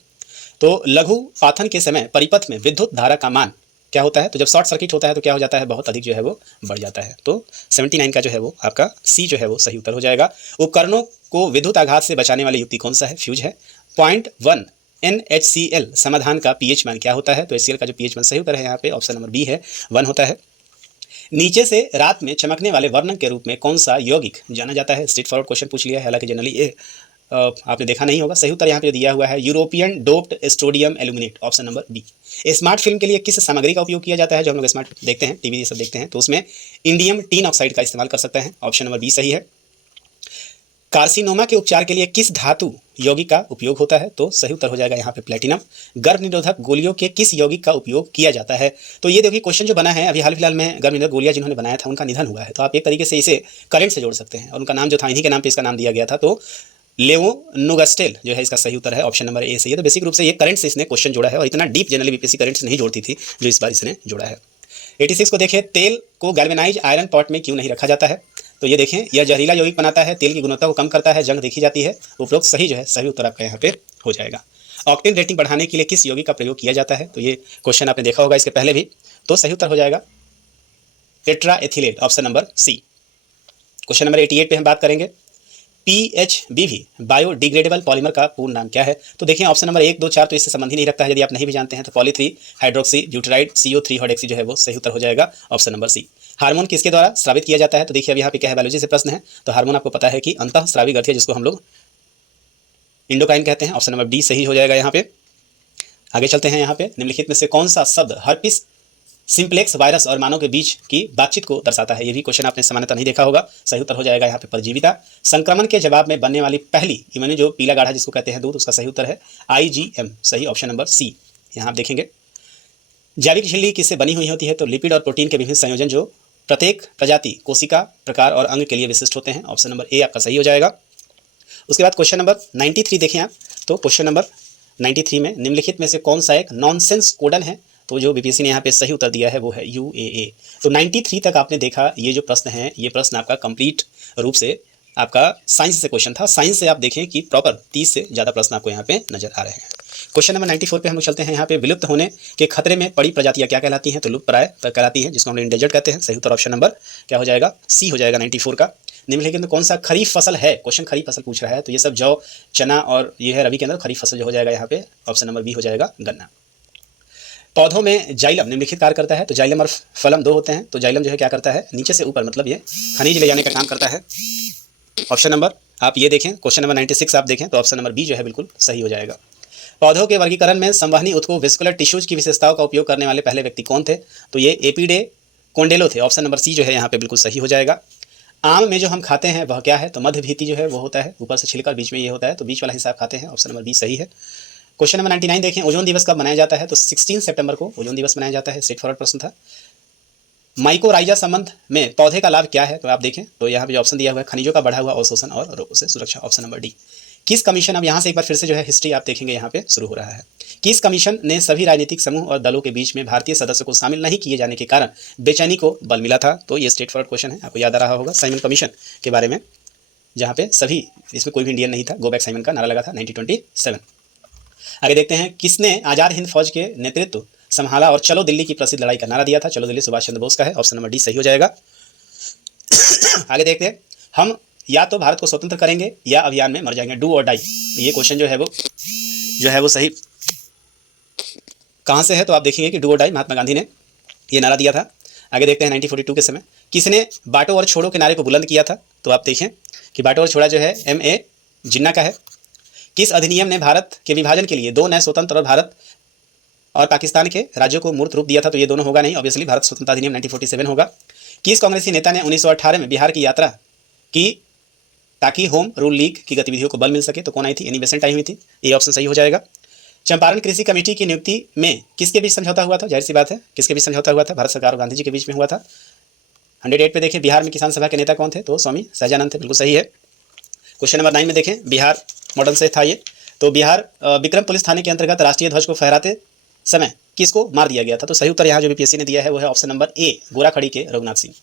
तो लघु पाथन के समय परिपथ में विद्युत धारा का मान क्या होता है, तो जब शॉर्ट सर्किट होता है तो क्या हो जाता है, बहुत अधिक जो है वो बढ़ जाता है। तो 79 का जो है वो आपका सी जो है वो सही उत्तर हो जाएगा। उपकरणों को विद्युत आघात से बचाने वाली युक्ति कौन सा है, फ्यूज है। 0.1 NHCl समाधान का pH मान क्या होता है, तो HCl का जो pH मान सही उत्तर है यहाँ पे ऑप्शन नंबर बी है, 1 होता है। नीचे से रात में चमकने वाले वर्णक के रूप में कौन सा यौगिक जाना जाता है। स्ट्रेट फॉरवर्ड क्वेश्चन पूछ लिया है, हालांकि जनरली ये आपने देखा नहीं होगा। सही उत्तर यहाँ पे दिया हुआ है European doped strontium aluminate, option number B. Smart film के लिए किस सामग्री का उपयोग किया जाता है? जो हम लोग स्मार्ट देखते हैं, टीवी ये सब देखते हैं, तो उसमें इंडियम टिन ऑक्साइड का इस्तेमाल कर सकते हैं, ऑप्शन नंबर बी सही है। कार्सिनोमा के उपचार के लिए किस धातु यौगिक का उपयोग होता है? तो सही उत्तर हो जाएगा यहाँ पे प्लेटिनम। गर्भ निरोधक गोलियों के किस यौगिक का उपयोग किया जाता है? तो ये देखिए क्वेश्चन जो बना है अभी हाल फिलहाल में, गर्भ निरोधक गोलियां जिन्होंने बनाया था उनका निधन हुआ है, तो आप एक तरीके से इसे करंट से जोड़ सकते हैं, और उनका नाम जो था इन्हीं के नाम पे इसका नाम दिया गया था, तो लेवोनुगस्टेल जो है इसका सही उत्तर है, ऑप्शन नंबर ए सही है। तो बेसिक रूप से ये करंट से इसने क्वेश्चन जोड़ा है, और इतना डीप जनरली बीपीएससी करंट से नहीं जोड़ती थी जो इस बार इसने जोड़ा है। 86 को देखें, तेल को गैल्वेनाइज आयरन पॉट में क्यों नहीं रखा जाता है? तो ये देखें, यह जहरीला यौगिक बनाता है, तेल की गुणवत्ता को कम करता है, जंग देखी जाती है। उपरोक्त सही जो है सही उत्तर आपका यहाँ पे हो जाएगा। ऑक्टेन रेटिंग बढ़ाने के लिए किस यौगिक का प्रयोग किया जाता है? तो ये क्वेश्चन आपने देखा होगा इसके पहले भी, तो सही उत्तर हो जाएगा tetraethylate, option number C. Question number 88 पे हम बात करेंगे, PHBV बायोडिग्रेडेबल पॉलीमर का पूर्ण नाम क्या है? तो देखिए ऑप्शन नंबर 1, 2, 4 तो इससे संबंध ही नहीं रखता है, यदि आप नहीं भी जानते हैं तो पॉली3 हाइड्रोक्सी ब्यूटाराइड CO3 हाइड्रोक्सी जो है वो सही उत्तर हो जाएगा, ऑप्शन नंबर सी। हार्मोन किसके द्वारा स्रावित किया जाता है? तो देखिए अब यहाँ पे क्या है, बायोलॉजी से प्रश्न है, तो हार्मोन आपको पता है कि अंतःस्रावी ग्रंथि जिसको हम लोग इंडोकाइन कहते हैं, ऑप्शन नंबर डी सही हो जाएगा यहाँ पे। आगे चलते हैं, यहाँ पे निम्नलिखित में से कौन सा शब्द हर्पिस सिंप्लेक्स वायरस और मानव के बीच की बातचीत को दर्शाता है? ये भी क्वेश्चन आपने सामान्यतः नहीं देखा होगा, सही उत्तर हो जाएगा यहाँ पे परजीविता। संक्रमण के जवाब में बनने वाली पहली इम्यूनो जो पीला गाढ़ा जिसको कहते हैं दूध, उसका सही उत्तर है IgM, सही, ऑप्शन नंबर सी। यहाँ आप देखेंगे जैविक झिल्ली किससे बनी हुई होती है? तो लिपिड और प्रोटीन के विभिन्न संयोजन जो प्रत्येक प्रजाति, कोशिका, प्रकार और अंग के लिए विशिष्ट होते हैं, ऑप्शन नंबर ए आपका सही हो जाएगा। उसके बाद क्वेश्चन नंबर 93 देखें आप, तो क्वेश्चन नंबर 93 में निम्नलिखित में से कौन सा एक नॉनसेंस कोडन है? तो जो बीपीएससी ने यहाँ पे सही उत्तर दिया है वो है UAA। तो 93 तक आपने देखा, ये जो प्रश्न है ये प्रश्न आपका कंप्लीट रूप से आपका साइंस से क्वेश्चन था। साइंस से आप देखें कि प्रॉपर 30 से ज़्यादा प्रश्न आपको यहाँ पे नजर आ रहे हैं। क्वेश्चन नंबर 94 पे हम लोग चलते हैं। यहाँ पे विलुप्त होने के खतरे में पड़ी प्रजातियाँ क्या कहलाती हैं? तो लुप्तप्राय कहलाती हैं, जिसको हम लोग इंडेंजर्ड कहते हैं। सही उत्तर ऑप्शन नंबर क्या हो जाएगा? सी हो जाएगा 94 का। निम्नलिखित में कौन सा खरीफ फसल है? क्वेश्चन खरीफ फसल पूछ रहा है, तो ये सब जौ, चना और ये है रबी के अंदर, खरीफ फसल जो हो जाएगा यहाँ पे ऑप्शन नंबर बी हो जाएगा गन्ना। पौधों में जाइलम निम्नलिखित कार्य करता है, तो जाइलम और फलम दो होते हैं। तो जाइलम जो है क्या करता है, नीचे से ऊपर, मतलब ये खनिज ले जाने का काम करता है। ऑप्शन नंबर आप ये देखें, क्वेश्चन नंबर 96 आप देखें तो ऑप्शन नंबर बी जो है बिल्कुल सही हो जाएगा। पौधों के वर्गीकरण में संवहनी ऊतकों वेस्कुलर टिश्यूज की विशेषताओं का उपयोग करने वाले पहले व्यक्ति कौन थे? तो ये एपिडे कोंडेलो थे, ऑप्शन नंबर सी जो है यहाँ पे बिल्कुल सही हो जाएगा। आम में जो हम खाते हैं वह क्या है? तो मध्य भीति जो है वो होता है, ऊपर से छिलकर बीच में ये होता है, तो बीच वाला हिस्सा आप खाते हैं, ऑप्शन नंबर बी सही है। क्वेश्चन नंबर 99 देखें, ओजोन दिवस कब मनाया जाता है? तो 16 सितंबर को ओजोन दिवस मनाया जाता है, स्ट्रेट फॉरवर्ड प्रश्न था। माइकोराइजा संबंध में पौधे का लाभ क्या है? तो आप देखें तो यहाँ पे जो ऑप्शन दिया हुआ है, खनिजों का बढ़ा हुआ अवशोषण और रोगों से सुरक्षा, ऑप्शन नंबर डी। किस कमीशन, अब यहाँ से एक बार फिर से जो है हिस्ट्री आप देखेंगे यहाँ पे शुरू हो रहा है। किस कमीशन ने सभी राजनीतिक समूह और दलों के बीच में भारतीय सदस्यों को शामिल नहीं किए जाने के कारण बेचैनी को बल मिला था? तो ये स्ट्रेट फॉरवर्ड क्वेश्चन है, आपको याद आ रहा होगा साइमन कमीशन के बारे में, जहाँ पे सभी, इसमें कोई भी इंडियन नहीं था, गो बैक साइमन का नारा लगा था 1927। आगे देखते हैं, किसने आज़ाद हिंद फौज के नेतृत्व संभाला और चलो दिल्ली की प्रसिद्ध लड़ाई का नारा दिया था? चलो दिल्ली सुभाष चंद्र बोस का है, ऑप्शन नंबर डी सही हो जाएगा। आगे देखते हैं, हम या तो भारत को स्वतंत्र करेंगे या अभियान में मर जाएंगे, डू और डाई। ये क्वेश्चन जो है वो सही कहाँ से है? तो आप देखेंगे कि डू और डाई, महात्मा गांधी ने ये नारा दिया था। आगे देखते हैं 1942 के समय किसने बांटो और छोड़ो के नारे को बुलंद किया था? तो आप देखें कि बांटो और छोड़ा जो है MA जिन्ना का है। किस अधिनियम ने भारत के विभाजन के लिए दो नए स्वतंत्र और भारत और पाकिस्तान के राज्यों को मूर्त रूप दिया था? तो ये दोनों होगा नहीं, ऑब्वियसली भारत स्वतंत्रता अधिनियम 1947 होगा। किस कांग्रेसी नेता ने 1918 में बिहार की यात्रा की ताकि होम रूल लीग की गतिविधियों को बल मिल सके? तो कौन आई थी? एनी बेसेंट आई हुई थी, ये ऑप्शन सही हो जाएगा। चंपारण कृषि कमेटी की नियुक्ति में किसके बीच समझौता हुआ था? जाहिर सी बात है, किसके बीच समझौता हुआ था? भारत सरकार और गांधी जी के बीच में हुआ था। 108 पे देखें, बिहार में किसान सभा के नेता कौन थे? तो स्वामी सहजानंद थे, बिल्कुल सही है। क्वेश्चन नंबर 9 में देखें, बिहार मॉडल से था ये, तो बिहार विक्रम पुलिस थाने के अंतर्गत राष्ट्रीय ध्वज को फहराते समय किसको मार दिया गया था? तो सही उत्तर यहाँ जो बीपीएससी ने दिया है वो है ऑप्शन नंबर ए, गोराखड़ी के रघुनाथ सिंह।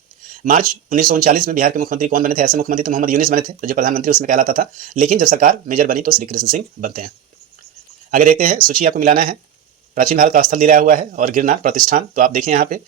मार्च 1939 में बिहार के मुख्यमंत्री कौन बने थे? ऐसे मुख्यमंत्री तो मोहम्मद यूनिस बने थे, तो जो प्रधानमंत्री उसमें कहलाता था, लेकिन जब सरकार मेजर बनी तो श्री कृष्ण सिंह बनते हैं। आगे देखते हैं, सूची आपको मिलाना है। प्राचीन भारत का स्थल दिया हुआ है और गिरनार प्रतिष्ठान, तो आप देखें यहाँ पे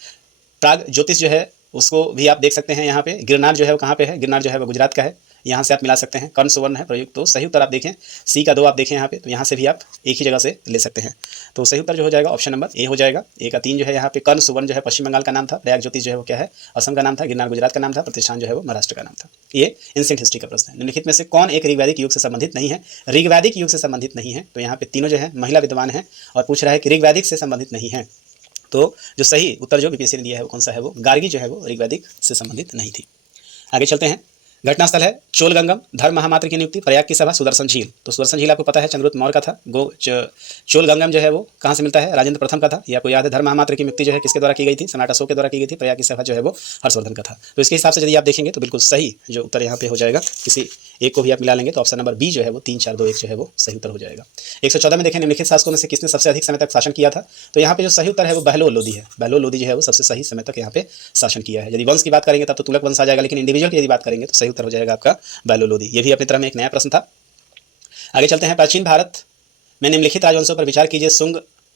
प्राग ज्योतिष जो है उसको भी आप देख सकते हैं। यहाँ पे गिरनार जो है वो कहाँ पे है? गिरनार जो है वो गुजरात का है। यहाँ से आप मिला सकते हैं, कर्ण सुवर्ण है प्रयुक्त। तो सही उत्तर आप देखें सी का 2 आप देखें यहाँ पे, तो यहाँ से भी आप एक ही जगह से ले सकते हैं। तो सही उत्तर जो हो जाएगा ऑप्शन नंबर ए हो जाएगा। ए का 3 जो है यहाँ पे कर्ण सुवर्ण जो है पश्चिम बंगाल का नाम था, प्रयाग ज्योतिष जो है वो क्या है असम का नाम था, गिरनार गुजरात का नाम था, प्रतिष्ठान जो है वो महाराष्ट्र का नाम था। ये एंशिएंट हिस्ट्री का प्रश्न है। निम्नलिखित में से कौन एक ऋग्वैदिक युग से संबंधित नहीं है? ऋग्वैदिक युग से संबंधित नहीं है, तो यहाँ पे तीनों जो है महिला विद्वान है और पूछ रहा है कि ऋग्वैदिक से संबंधित नहीं है। तो जो सही उत्तर जो बीपीएससी ने दिया है वो कौन सा है? वो गार्गी जो है वो ऋग्वैदिक से संबंधित नहीं थी। आगे चलते हैं। घटनास्थल है चोलगंगम, धर्म महामात्र की नियुक्ति, प्रयाग की सभा, सुदर्शन झील। तो सुदर्शन झील आपको पता है चंद्रगुप्त मौर्य का था। चोलगंगम जो है वो कहाँ से मिलता है? राजेंद्र प्रथम का था। ये आपको याद है। धर्म महामात्र की नियुक्ति जो है किसके द्वारा की गई थी? सम्राट अशोक के द्वारा की गई थी। प्रयाग की सभा जो है वो हर्षवर्धन का था। तो इसके हिसाब से यदि आप देखेंगे तो बिल्कुल सही जो उत्तर यहाँ पे हो जाएगा, किसी एक को भी आप मिला लेंगे तो ऑप्शन नंबर बी जो है वो 3 4 2 1 जो है वो सही उत्तर हो जाएगा। 114 में देखें निम्नलिखित शासकों में से किसने सबसे अधिक समय तक शासन किया था? तो यहाँ पे जो सही उत्तर है वो बहलोल लोदी है। बहलोल लोदी जो है वो सबसे सही समय तक यहाँ पे शासन किया है। यदि वंश की बात करेंगे तब तो तुगलक वंश आ जाएगा, लेकिन इंडिविजुअल की यदि बात करेंगे तो सही उत्तर हो जाएगा आपका बहलोल लोदी। ये भी अपनी तरह में एक नया प्रश्न था। आगे चलते हैं। प्राचीन भारत में निम्नलिखित राजवंशों पर विचार कीजिए, शुंग,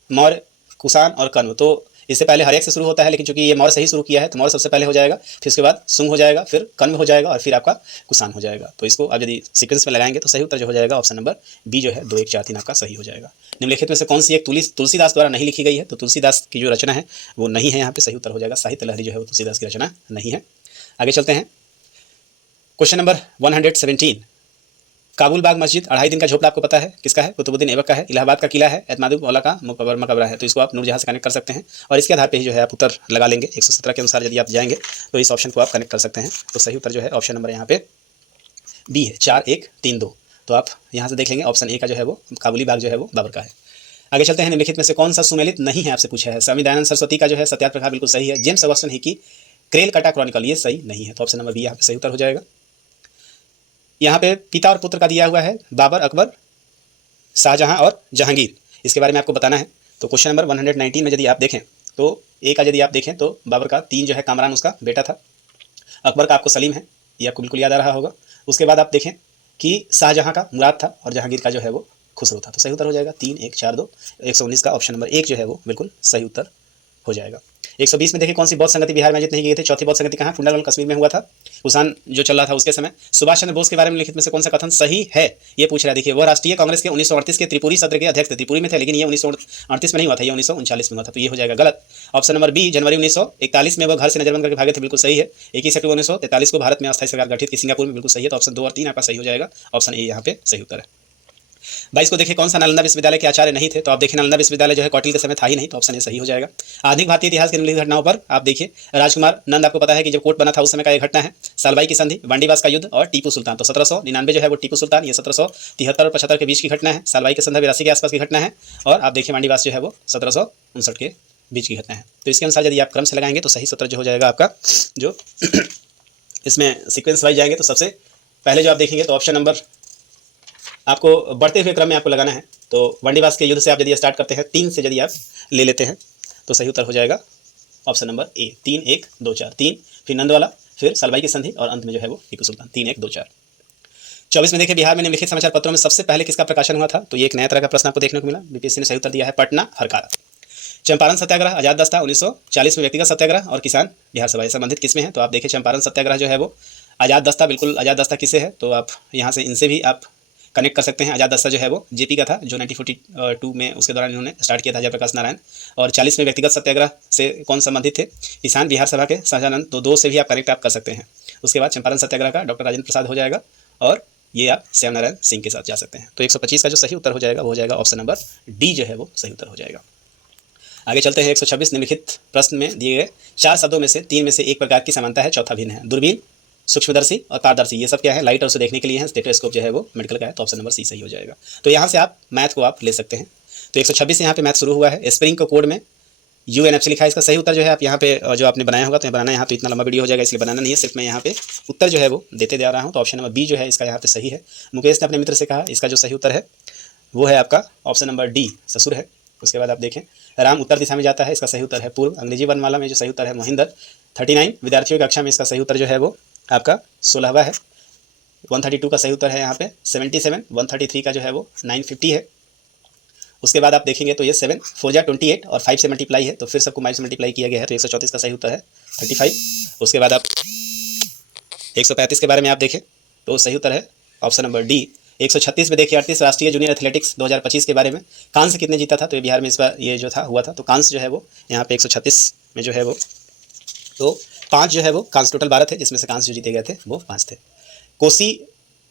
मौर्य, कुषाण और कण्व। तो इससे पहले हर एक से शुरू होता है, लेकिन चूंकि ये मौर्य से ही शुरू किया है तो मौर्य सबसे पहले हो जाएगा, फिर उसके बाद शुंग हो जाएगा, फिर कण्व हो जाएगा और फिर आपका कुषाण हो जाएगा। तो इसको आप यदि सीक्वेंस में लगाएंगे तो सही उत्तर जो हो जाएगा ऑप्शन नंबर बी जो है 2 1 4 3 आपका सही हो जाएगा। निम्नलिखित में से कौन सी एक तुलसीदास द्वारा नहीं लिखी गई है? तो तुलसीदास की जो रचना है वो नहीं है, यहाँ पे सही उत्तर हो जाएगा। साहित्य लहरी जो है वो तुलसीदास की रचना नहीं है। आगे चलते हैं। क्वेश्चन नंबर 117, काबुल बाग मस्जिद 2.5 दिन का झोपड़ा आपको पता है किसका है? कुतुबुद्दीन ऐबक का है। इलाहाबाद का किला है एतमादुल मौला का मकबरा है। तो इसको आप नूरजहां से कनेक्ट कर सकते हैं और इसके आधार पे ही जो है आप उत्तर लगा लेंगे। 117 के अनुसार यदि आप जाएंगे तो इस ऑप्शन को आप कनेक्ट कर सकते हैं। तो सही उत्तर जो है ऑप्शन नंबर यहाँ पे बी है, 4 1 3 2। तो आप यहाँ से देख लेंगे ऑप्शन ए का जो है वो काबुली बाग जो है वो बाबर का है। आगे चलते हैं। निम्नलिखित में से कौन सा सुमेलित नहीं है आपसे पूछा है? स्वामी दयानंद सरस्वती का जो है सत्याग्रह बिल्कुल सही है। जेम्स ऑगस्टिन हिकी क्रेलकटा क्रॉनिकल ये सही नहीं है, तो ऑप्शन नंबर बी यहाँ पे सही उत्तर हो जाएगा। यहाँ पे पिता और पुत्र का दिया हुआ है, बाबर, अकबर, शाहजहां और जहांगीर। इसके बारे में आपको बताना है। तो क्वेश्चन नंबर 119 में यदि आप देखें तो ए का यदि आप देखें तो बाबर का 3 जो है कामरान उसका बेटा था, अकबर का आपको सलीम है, ये आपको बिल्कुल याद आ रहा होगा। उसके बाद आप देखें कि शाहजहां का मुराद था और जहांगीर का जो है वो खुसरो था। तो सही उत्तर हो जाएगा 3 1 4 2। 119 का ऑप्शन नंबर 1 जो है वो बिल्कुल सही उत्तर हो जाएगा। 120 में देखिए कौन सी बौद्ध संगति बिहार में आयोजित नहीं की गई थी? चौथी बौद्ध संगति कहाँ? कुंडलवल कश्मीर में हुआ था, कुषाण जो चल रहा था उसके समय। सुभाष चंद्र बोस के बारे में लिखित में से कौन सा कथन सही है? ये पूछ रहा है। देखिए वो राष्ट्रीय कांग्रेस के 1938 के त्रिपुरी सत्र के अध्यक्ष थे। त्रिपुरी में थे, लेकिन ये 1938 में नहीं हुआ था, ये 1939 में हुआ था। तो ये हो जाएगा गलत। ऑप्शन नंबर बी, जनवरी 1941 में वो घर से नजरबंद करके भागे थे, बिल्कुल सही है। 21 अक्टूबर 1943 को भारत में अस्थायी सरकार गठित की सिंगापुर में, बिल्कुल सही है। तो ऑप्शन 2 और 3 आपका सही हो जाएगा। ऑप्शन ए यहाँ पे सही उत्तर है। 22 को देखिए कौन सा नालंदा विश्वविद्यालय के आचार्य नहीं थे? तो आप देखिए नालंदा विश्वविद्यालय जो है कौटिल्य के समय था ही नहीं, तो ऑप्शन ए सही हो जाएगा। आधुनिक भारतीय इतिहास के निम्नलिखित घटनाओं पर आप देखिए राजकुमार नंद आपको पता है कि जब कोर्ट बना था उस समय का ये घटना है, सालबाई की संधि, वांडीवास का युद्ध और टीपू सुल्तान। तो 1799 जो है वो टीपू सुल्तान, ये 1773 और 75 के बीच की घटना है। सालबाई की संधि 82 के आसपास की घटना है और आप देखिए वांडीवास जो है वो 1759 के बीच की घटना है। तो इसके अनुसार यदि आप क्रम से लगाएंगे तो सही उत्तर जो हो जाएगा आपका, जो इसमें सीक्वेंस वाइज जाएंगे तो सबसे पहले जो आप देखेंगे तो ऑप्शन नंबर आपको बढ़ते हुए क्रम में आपको लगाना है। तो वांडीवास के युद्ध से आप यदि स्टार्ट करते हैं, 3 से यदि आप ले लेते हैं तो सही उत्तर हो जाएगा ऑप्शन नंबर ए, 3 1 2 4 3, फिर नंदवाला, फिर सालबाई की संधि और अंत में जो है वो टीपू सुल्तान, 3 1 2 4। 24 में देखिए बिहार में निम्नलिखित समाचार पत्रों में सबसे पहले किसका प्रकाशन हुआ था? तो ये एक नया तरह का प्रश्न आपको देखने को मिला। बीपीएससी ने सही उत्तर दिया है पटना हरकारा। चंपारण सत्याग्रह, आजाद दस्ता 1940 में व्यक्तिगत सत्याग्रह और किसान बिहार सभा संबंधित किसमें है? तो आप देखिए चंपारण सत्याग्रह जो है वो आजाद दस्ता, बिल्कुल आजाद दस्ता किसे है? तो आप यहाँ से इनसे भी आप कनेक्ट कर सकते हैं। आजाद दस्ता जो है वो जेपी का था, जो 1942 में उसके दौरान इन्होंने स्टार्ट किया था, जयप्रकाश नारायण। और 40 में व्यक्तिगत सत्याग्रह से कौन संबंधित थे? किसान बिहार सभा के सहजानंद। तो 2 से भी आप कनेक्ट आप कर सकते हैं। उसके बाद चंपारण सत्याग्रह का डॉक्टर राजेंद्र प्रसाद हो जाएगा और ये आप श्याम नारायण सिंह के साथ जा सकते हैं। तो 125 का जो सही उत्तर हो जाएगा वो हो जाएगा ऑप्शन नंबर डी जो है वो सही उत्तर हो जाएगा। आगे चलते हैं। 126 निम्नलिखित प्रश्न में दिए गए 4 शब्दों में से 3 में से एक प्रकार की समानता है, चौथा भिन्न है। दूरबीन, सूक्ष्मदर्शी और पारदर्शी, ये सब क्या है? लाइट और उसे देखने के लिए है। स्टेथोस्कोप जो है वो मेडिकल का है, तो ऑप्शन नंबर सी सही हो जाएगा। तो यहाँ से आप मैथ को आप ले सकते हैं। तो 126 से यहाँ पे मैथ शुरू हुआ है। स्प्रिंग को कोड में UNFC लिखा है। इसका सही उत्तर जो है आप यहाँ पे जो आपने बनाया होगा, तो बनाना यहाँ तो इतना लंबा वीडियो हो जाएगा, इसलिए बनाना नहीं है। सिर्फ मैं यहाँ पे उत्तर जो है वो देते जा रहा हूँ। तो ऑप्शन नंबर बी जो है इसका यहाँ पे सही है। मुकेश ने अपने मित्र से कहा इसका जो सही उत्तर है वो है आपका ऑप्शन नंबर डी, ससुर है। उसके बाद आप देखें राम उत्तर दिशा में जाता है, इसका सही उत्तर है पूर्व। अंग्रेजी वर्णमाला में जो सही उत्तर है मोहिंदर। 39 विद्यार्थियों की कक्षा में इसका सही उत्तर जो है वो आपका 16वां है। 132 का सही उत्तर है यहाँ पे 77। 133 का जो है वो 950 है। उसके बाद आप देखेंगे तो ये 7 4 जा 28 और 5 से मल्टीप्लाई है, तो फिर सबको 5 से मल्टीप्लाई किया गया है, तो 134 का सही उत्तर है 35। उसके बाद आप 135 के बारे में आप देखें तो सही उत्तर है ऑप्शन नंबर डी। 136 में देखिए 38 राष्ट्रीय जूनियर एथलेटिक्स 2025 के बारे में कांस्य कितने जीता था, तो ये बिहार में इस बार ये जो था हुआ था, तो कांस्य जो है वो यहाँ पे 136 में जो है वो तो 5 जो है वो कांस्य, टोटल 12 थे जिसमें से कांस्य जो जीते गए थे वो 5 थे। कोसी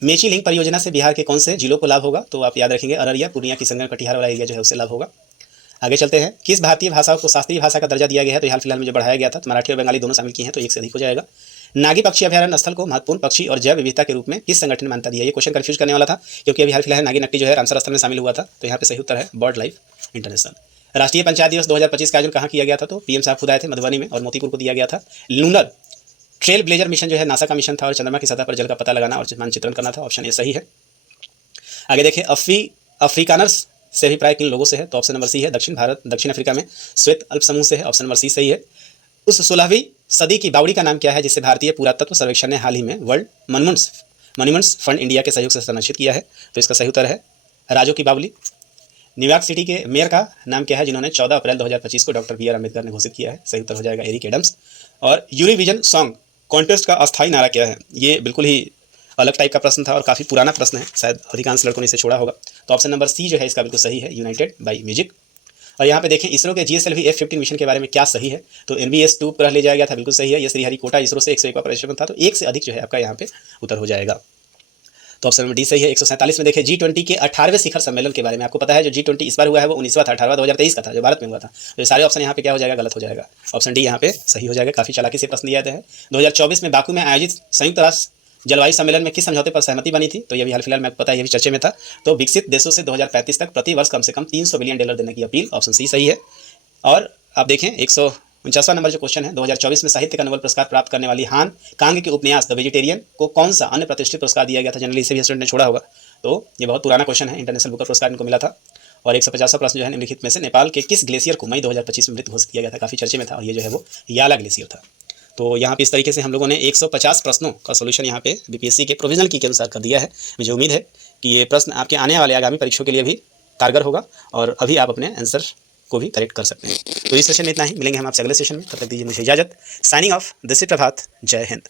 मेची लिंक परियोजना से बिहार के कौन से जिलों को लाभ होगा, तो आप याद रखेंगे अररिया, पूर्णिया, किशनगंज, कटिहार वाला एरिया जो है उससे लाभ होगा। आगे चलते हैं, किस भारतीय भाषा को शास्त्रीय भाषा का दर्जा दिया गया है, तो हाल फिलहाल में जो बढ़ाया गया था, तो मराठी और बंगाली दोनों शामिल की हैं तो एक से अधिक हो जाएगा। नागी पक्षी अभयारण्य स्थल को महत्वपूर्ण पक्षी और जैव विविधता के रूप में किस संगठन ने मान्यता दी है, ये क्वेश्चन कंफ्यूज करने वाला था क्योंकि अभी हाल फिलहाल नागी नक्टी जो है रामसर स्थल में शामिल हुआ था, तो यहाँ पे सही उत्तर है बर्ड लाइफ इंटरनेशनल। राष्ट्रीय पंचायत दिवस 2025 का आयोजन कहाँ किया गया था, तो पीएम साहब खुद आए थे मधुबनी में और मोतीपुर को दिया गया था। लूनर ट्रेल ब्लेजर मिशन जो है नासा का मिशन था और चंद्रमा की सतह पर जल का पता लगाना और मानचित्रण करना था, ऑप्शन ए सही है। आगे देखिए अफ्रीकानर्स से अभिप्राय किन लोगों से है, तो ऑप्शन नंबर सी है दक्षिण अफ्रीका में श्वेत अल्प समूह से है, ऑप्शन नंबर सी सही है। उस 16वीं सदी की बावड़ी का नाम क्या है जिसे भारतीय पुरातत्व सर्वेक्षण ने हाल ही में वर्ल्ड मॉन्यूमेंट्स फंड इंडिया के सहयोग से संरक्षित किया है, तो इसका सही उत्तर है राजो की बावली। न्यूयॉर्क सिटी के मेयर का नाम क्या है जिन्होंने 14 अप्रैल 2025 को डॉक्टर बी.आर. अम्बेडकर ने घोषित किया है, सही उत्तर हो जाएगा एरिक एडम्स। और यूरोविजन सॉन्ग कॉन्टेस्ट का अस्थायी नारा क्या है, ये बिल्कुल ही अलग टाइप का प्रश्न था और काफ़ी पुराना प्रश्न है, शायद अधिकांश लड़कों ने इसे छोड़ा होगा, तो ऑप्शन नंबर सी जो है इसका बिल्कुल सही है, यूनाइटेड बाई म्यूजिक। और यहाँ पे देखें इसरो के GSLV F-15 मिशन के बारे में क्या सही है, तो NBS-2 पर ले जाया गया था, बिल्कुल सही है। ये श्रीहरिकोटा इसरो से 101 परिश्रम था, तो एक से अधिक जो है आपका यहाँ पे उत्तर हो जाएगा, तो ऑप्शन नंबर डी सही है। 147 में देखिए G20 के 18वें शिखर सम्मेलन के बारे में आपको पता है, जो G20 इस बार हुआ है वो 19वां था, 18वां 2023 का था जो भारत में हुआ था, तो ये सारे ऑप्शन यहाँ पे क्या हो जाएगा, गलत हो जाएगा, ऑप्शन डी यहाँ पे सही हो जाएगा। काफ़ी चालाकी से प्रश्न दिया गया है। 2024 में बाकू में आयोजित संयुक्त राष्ट्र जलवायु सम्मेलन में किस समझौते पर सहमति बनी थी, तो ये भी हाल फिलहाल में आपको पता है ये भी चर्चे में था, तो विकसित देशों से 2035 तक प्रति वर्ष कम से कम $300 बिलियन देने की अपील, ऑप्शन सी सही है। और आप देखें 149वां नंबर जो क्वेश्चन है, 2024 में साहित्य का नोबेल पुरस्कार प्राप्त करने वाली हान कांग के उपन्यास द वेजिटेरियन को कौन सा अन्य प्रतिष्ठित पुरस्कार दिया गया था, जनरली इसे भी स्टूडेंट ने छोड़ा होगा, तो ये बहुत पुराना क्वेश्चन है, इंटरनेशनल बुकर पुरस्कार इनको मिला था। और 150वां प्रश्न जो है निम्नलिखित में से नेपाल के किस ग्लेशियर को मई 2025 में मृत घोषित किया गया था, काफ़ी चर्चे में था, और ये जो है वो याला ग्लेशियर था। तो यहाँ पे इस तरीके से हम लोगों ने 150 प्रश्नों का सोल्यूशन यहाँ पे बीपीएससी के प्रोविजनल की के अनुसार कर दिया है। मुझे उम्मीद है कि ये प्रश्न आपके आने वाले आगामी परीक्षाओं के लिए भी कारगर होगा और अभी आप अपने आंसर को भी करेक्ट कर सकते हैं। तो इस सेशन में इतना ही, मिलेंगे हम आपसे अगले सेशन में, तब तक दीजिए मुझे इजाज़त। साइनिंग ऑफ, दिस इज प्रभात, जय हिंद।